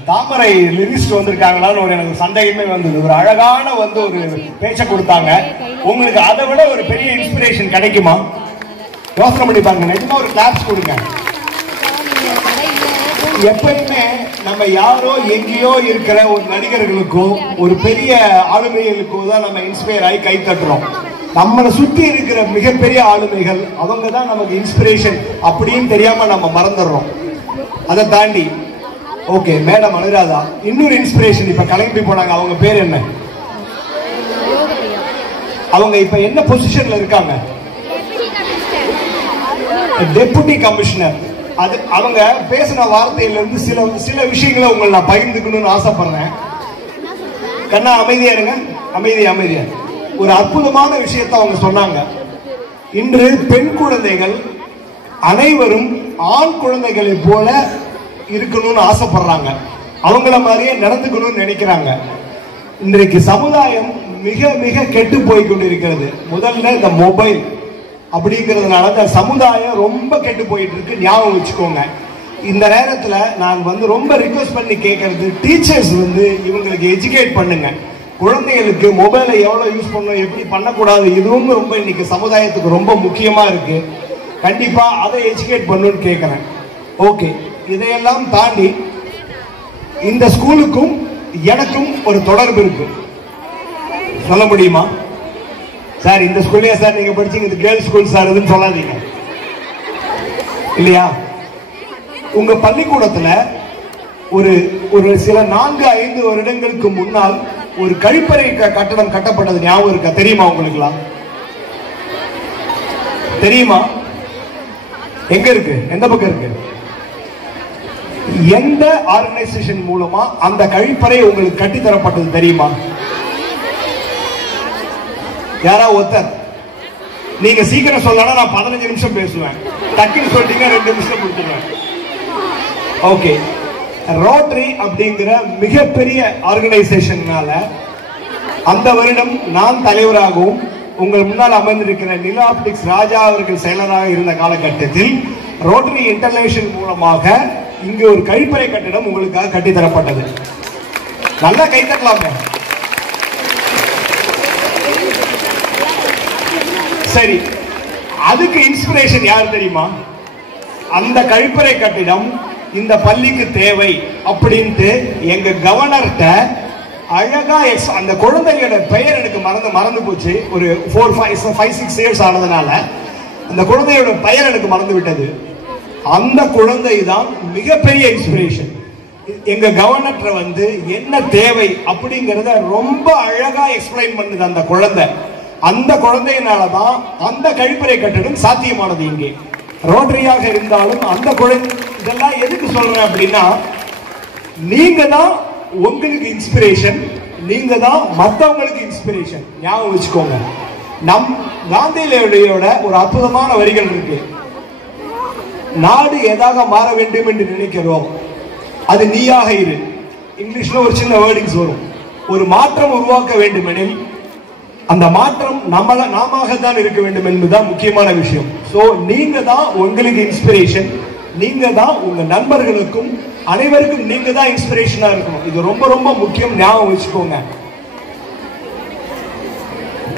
தாமரை லிரிஸ்ட் வந்திருக்காங்களான்னு ஒரு எனக்கு சந்தேகமே வந்தது. ஒரு அழகான வந்து ஒரு பேச்சை கொடுத்தாங்க. உங்களுக்கு அதை விட ஒரு பெரிய இன்ஸ்பிரேஷன் கிடைக்குமா? யோசனை பண்ணி பாருங்க. நிஜமா ஒரு கிளாப்ஸ் கொடுங்க. எப்பயுமே நம்ம யாரோ எங்கேயோ இருக்கிற ஒரு நடிகர்களுக்கோ ஒரு பெரிய ஆளுமைகளுக்கோ தான் நம்ம இன்ஸ்பயர் ஆகி கை தட்டுறோம். நம்மளை சுற்றி இருக்கிற மிகப்பெரிய ஆளுமைகள் அவங்க தான் நமக்கு இன்ஸ்பிரேஷன் அப்படின்னு தெரியாம நம்ம மறந்துடுறோம். அதை தாண்டி ஓகே, மேடம் அனுராதா இன்னொரு இன்ஸ்பிரேஷன் இப்ப கிளம்பி போனாங்க. அவங்க பேர் என்ன? அவங்க இப்ப என்ன பொசிஷன்ல இருக்காங்க? Deputy commissioner. அது அவங்க பேசின வார்த்தையில இருந்து சில விஷயங்களை உங்களை நான் பகிர்ந்துக்கணும்னு ஆசைப்படுறேன். கண்ணா அமைதியா இருங்க. அமைதியா ஒரு அற்புதமான விஷயத்தை அவங்க சொன்னாங்க. இன்று பெண் குழந்தைகள் அனைவரும் ஆண் குழந்தைகளை போல இருக்கணும்னு ஆசைப்படுறாங்க. அவங்கள மாதிரியே நடந்துக்கணும்னு நினைக்கிறாங்க. இன்றைக்கு சமுதாயம் மிக மிக கெட்டு போய் கொண்டிருக்கிறது. முதல்ல இந்த மொபைல் அப்படிங்கிறதுனால இந்த சமுதாயம் ரொம்ப கெட்டு போயிட்டு இருக்கு. ஞாபகம் வச்சுக்கோங்க. இந்த நேரத்துல நான் வந்து ரொம்ப ரிக்வெஸ்ட் பண்ணி கேட்கறது, டீச்சர்ஸ் வந்து இவங்களுக்கு எஜுகேட் பண்ணுங்க. குழந்தைகளுக்கு மொபைலை எவ்வளவு யூஸ் பண்ணணும், எப்படி பண்ணக்கூடாது, இதுவும் ரொம்ப இன்னைக்கு சமுதாயத்துக்கு ரொம்ப முக்கியமா இருக்கு. கண்டிப்பா அதை எஜுகேட் பண்ணணும்னு கேட்கிறேன். ஓகே, இதையெல்லாம் தாண்டி இந்த ஸ்கூலுக்கும் எனக்கும் ஒரு தொடர்பு இருக்கு. சொல்ல முடியுமா? சார் இந்த ஸ்கூல்லையா சார் நீங்க படிச்சீங்க, இது கேர்ள்ஸ் ஸ்கூல் சார் இதுன்னு சொல்லாதீங்க இல்லையா? உங்க பள்ளிக்கூடத்துல ஒரு சில 4-5 வருடங்களுக்கு முன்னால் ஒரு கழிப்பறை கட்டடம் கட்டப்பட்டது ஞாபகம் இருக்கா? தெரியுமா உங்களுக்குலாம்? தெரியுமா? எங்க இருக்கு? எந்த பக்கம் இருக்கு? எந்த ஆர்கனைசேஷன் மூலமா அந்த கழிப்பறை உங்களுக்கு கட்டித்தரப்பட்டது தெரியுமா? யாரா ஒருத்தர் நீங்க சீக்கிரம் சொல்லலாம், நான் 15 நிமிஷம் பேசுவேன். டக்குன்னு சொல்லிட்டீங்க 2 நிமிஷம் கொடுத்துருவேன். ஓகே, ரோட்டரி அப்படிங்கிற மிகப்பெரிய ஆர்கனைசேஷன்னால அந்த வருடம் நான் தலைவராகவும் உங்கள் முன்னால் அமர்ந்திருக்கிற நிலா ஆப்டிக்ஸ் ராஜா அவர்கள் செயலராக இருந்த காலகட்டத்தில் ரோட்டரி இன்டர்நேஷனல் மூலமாக இங்கு ஒரு கழிப்பறை கட்டிடம் உங்களுக்காக கட்டித்தரப்பட்டது. நல்லா கை தட்டலாமே. சரி, அதுக்கு இன்ஸ்பிரேஷன் யார் தெரியுமா? அந்த கழிப்பறை கட்டிடம் இந்த பள்ளிக்கு தேவை அப்படின்ட்டு எங்க கவர்னர்கிட்ட அழகா அந்த குழந்தையோட பெயர் எனக்கு மறந்து போச்சு. ஒரு 4-5-6 இயர்ஸ் ஆனதுனால அந்த குழந்தையோட பெயர் எனக்கு மறந்து விட்டது. அந்த குழந்தை தான் மிகப்பெரிய இன்ஸ்பிரேஷன். எங்க கவர்னர் வந்து என்ன தேவை அப்படிங்கறத ரொம்ப அழகா எக்ஸ்பிளைன் பண்ணுது அந்த குழந்தை. அந்த குழந்தையினாலதான் அந்த கழிப்பறை கட்டடம் சாத்தியமானது. இங்கே ரோட்டரியாக இருந்தாலும் அந்த குழந்தை, இதெல்லாம் எதுக்கு சொல்றேன் அப்படின்னா, நீங்க தான் உங்களுக்கு இன்ஸ்பிரேஷன், நீங்க தான் மற்றவங்களுக்கு இன்ஸ்பிரேஷன். ஞாபகம் வச்சுக்கோங்க. நம் காந்தியோட ஒரு அற்புதமான வரிகள் இருக்கு. நாடு எதாக மாற வேண்டும் என்று நினைக்கிறோம் அது நீயாக இரு. இங்கிலீஷ்ல ஒரு சின்ன வேர்டிங்ஸ் வரும். ஒரு மாற்றம் உருவாக்க வேண்டுமெனில் அந்த மாற்றம் நாம தான் இருக்க வேண்டும் என்பதுதான் முக்கியமான விஷயம். சோ நீங்க தான் உங்களுக்கு இன்ஸ்பிரேஷன், நீங்க தான் உங்க நண்பர்களுக்கும் அனைவருக்கும் நீங்க தான் இன்ஸ்பிரேஷனா இருக்கணும். இது ரொம்ப ரொம்ப முக்கியம். ஞாபகம் வச்சுக்கோங்க.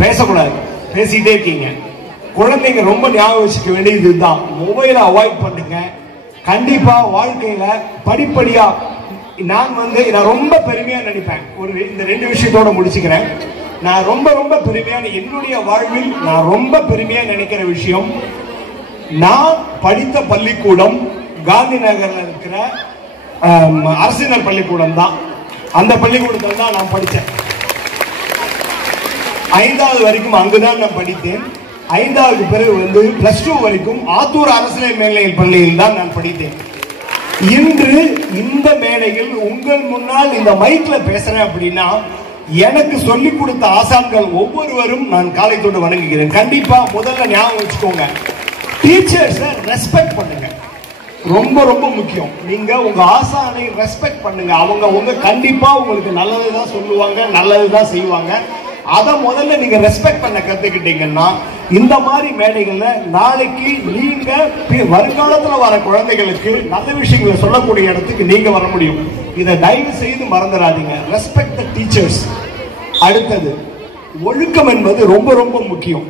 பேசக்கூடாது, பேசிட்டே இருக்கீங்க. குழந்தைங்க ரொம்ப ஞாபகம் வச்சுக்க வேண்டியது இதுதான். மொபைலை அவாய்ட் பண்ணுங்க. கண்டிப்பா வாழ்க்கையில படிப்படியா நான் ரொம்ப பெருமையா நினைப்பேன். இந்த 2 விஷயத்தோட முடிச்சுக்கிறேன். நான் ரொம்ப ரொம்ப பெருமையான என்னுடைய வாழ்வில் நான் ரொம்ப பெருமையா நினைக்கிற விஷயம், நான் படித்த பள்ளிக்கூடம் காந்தி நகர்ல இருக்கிற அரசினர் பள்ளிக்கூடம் தான். அந்த பள்ளிக்கூடத்தில் தான் நான் படித்தேன். 5வது வரைக்கும் அங்குதான் நான் படித்தேன். 5வது பிறகு +2 வரைக்கும் ஆத்தூர் அரசு மேல்நிலைப் பள்ளியில் தான் நான் படித்தேன். இன்று இந்த மேடையில் உங்கள் முன்னால் இந்த மைக்ல பேசுறேன் அப்படின்னா எனக்கு சொல்லிக் கொடுத்த ஆசான்கள் ஒவ்வொருவரும் நான் காலை தொட்டு வணங்குகிறேன். கண்டிப்பா முதல்ல ஞாபகம் வச்சுக்கோங்க, டீச்சர்ஸை ரெஸ்பெக்ட் பண்ணுங்க. ரொம்ப ரொம்ப முக்கியம். நீங்க உங்க ஆசானை ரெஸ்பெக்ட் பண்ணுங்க. அவங்க கண்டிப்பா உங்களுக்கு நல்லதுதான் சொல்லுவாங்க, நல்லதுதான் செய்வாங்க. அதை முதல்ல நீங்க ரெஸ்பெக்ட் பண்ண கத்துக்கிட்டீங்கன்னா இந்த மாதிரி மேடைகள்ல நாளைக்கு நீங்க வருங்காலத்துல வர குழந்தைகளுக்கு நல்ல விஷயங்களை சொல்லக்கூடிய இடத்துக்கு நீங்க வர முடியும். இதை தயவு செய்து மறந்துடாதீங்க. ரெஸ்பெக்ட் தி டீச்சர்ஸ். அடுத்தது ஒழுக்கம் என்பது ரொம்ப ரொம்ப முக்கியம்.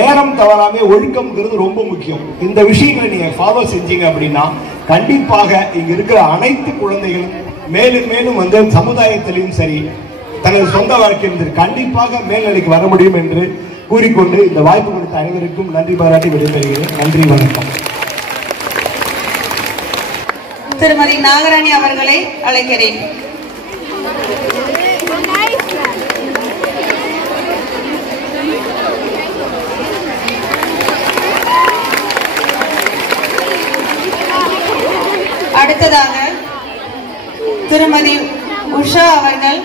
நேரம் தவறாமே ஒழுக்கம்ங்கிறது ரொம்ப முக்கியம். இந்த விஷயங்களை நீங்க ஃபாலோ செஞ்சீங்க அப்படின்னா கண்டிப்பாக இங்க இருக்கிற அனைத்து குழந்தைகளும் மேலும் மேலும் சமுதாயத்திலையும் சரி தனது சொந்த வாழ்க்கையில் கண்டிப்பாக மேல்நிலைக்கு வர முடியும் என்று கூறிக்கொண்டு இந்த வாய்ப்பு கொடுத்த அனைவருக்கும் நன்றி பாராட்டி விடைபெறுகிறேன். நன்றி, வணக்கம். திருமதி நாகராணி அவர்களை அழைக்கிறேன். அடுத்ததாக திருமதி உஷா அவர்கள்,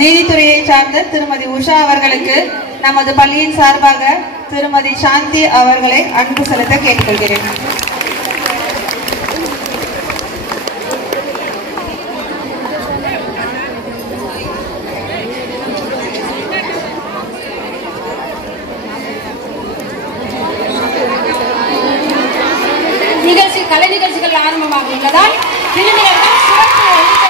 நீதித்துறையை சார்ந்த திருமதி உஷா அவர்களுக்கு நமது பள்ளியின் சார்பாக திருமதி சாந்தி அவர்களை அன்பு செலுத்த கேட்டுக்கொள்கிறேன். கலை நிகழ்ச்சிகள் ஆரம்பமாக உள்ளதால் விருந்தினர்கள் சிறப்பு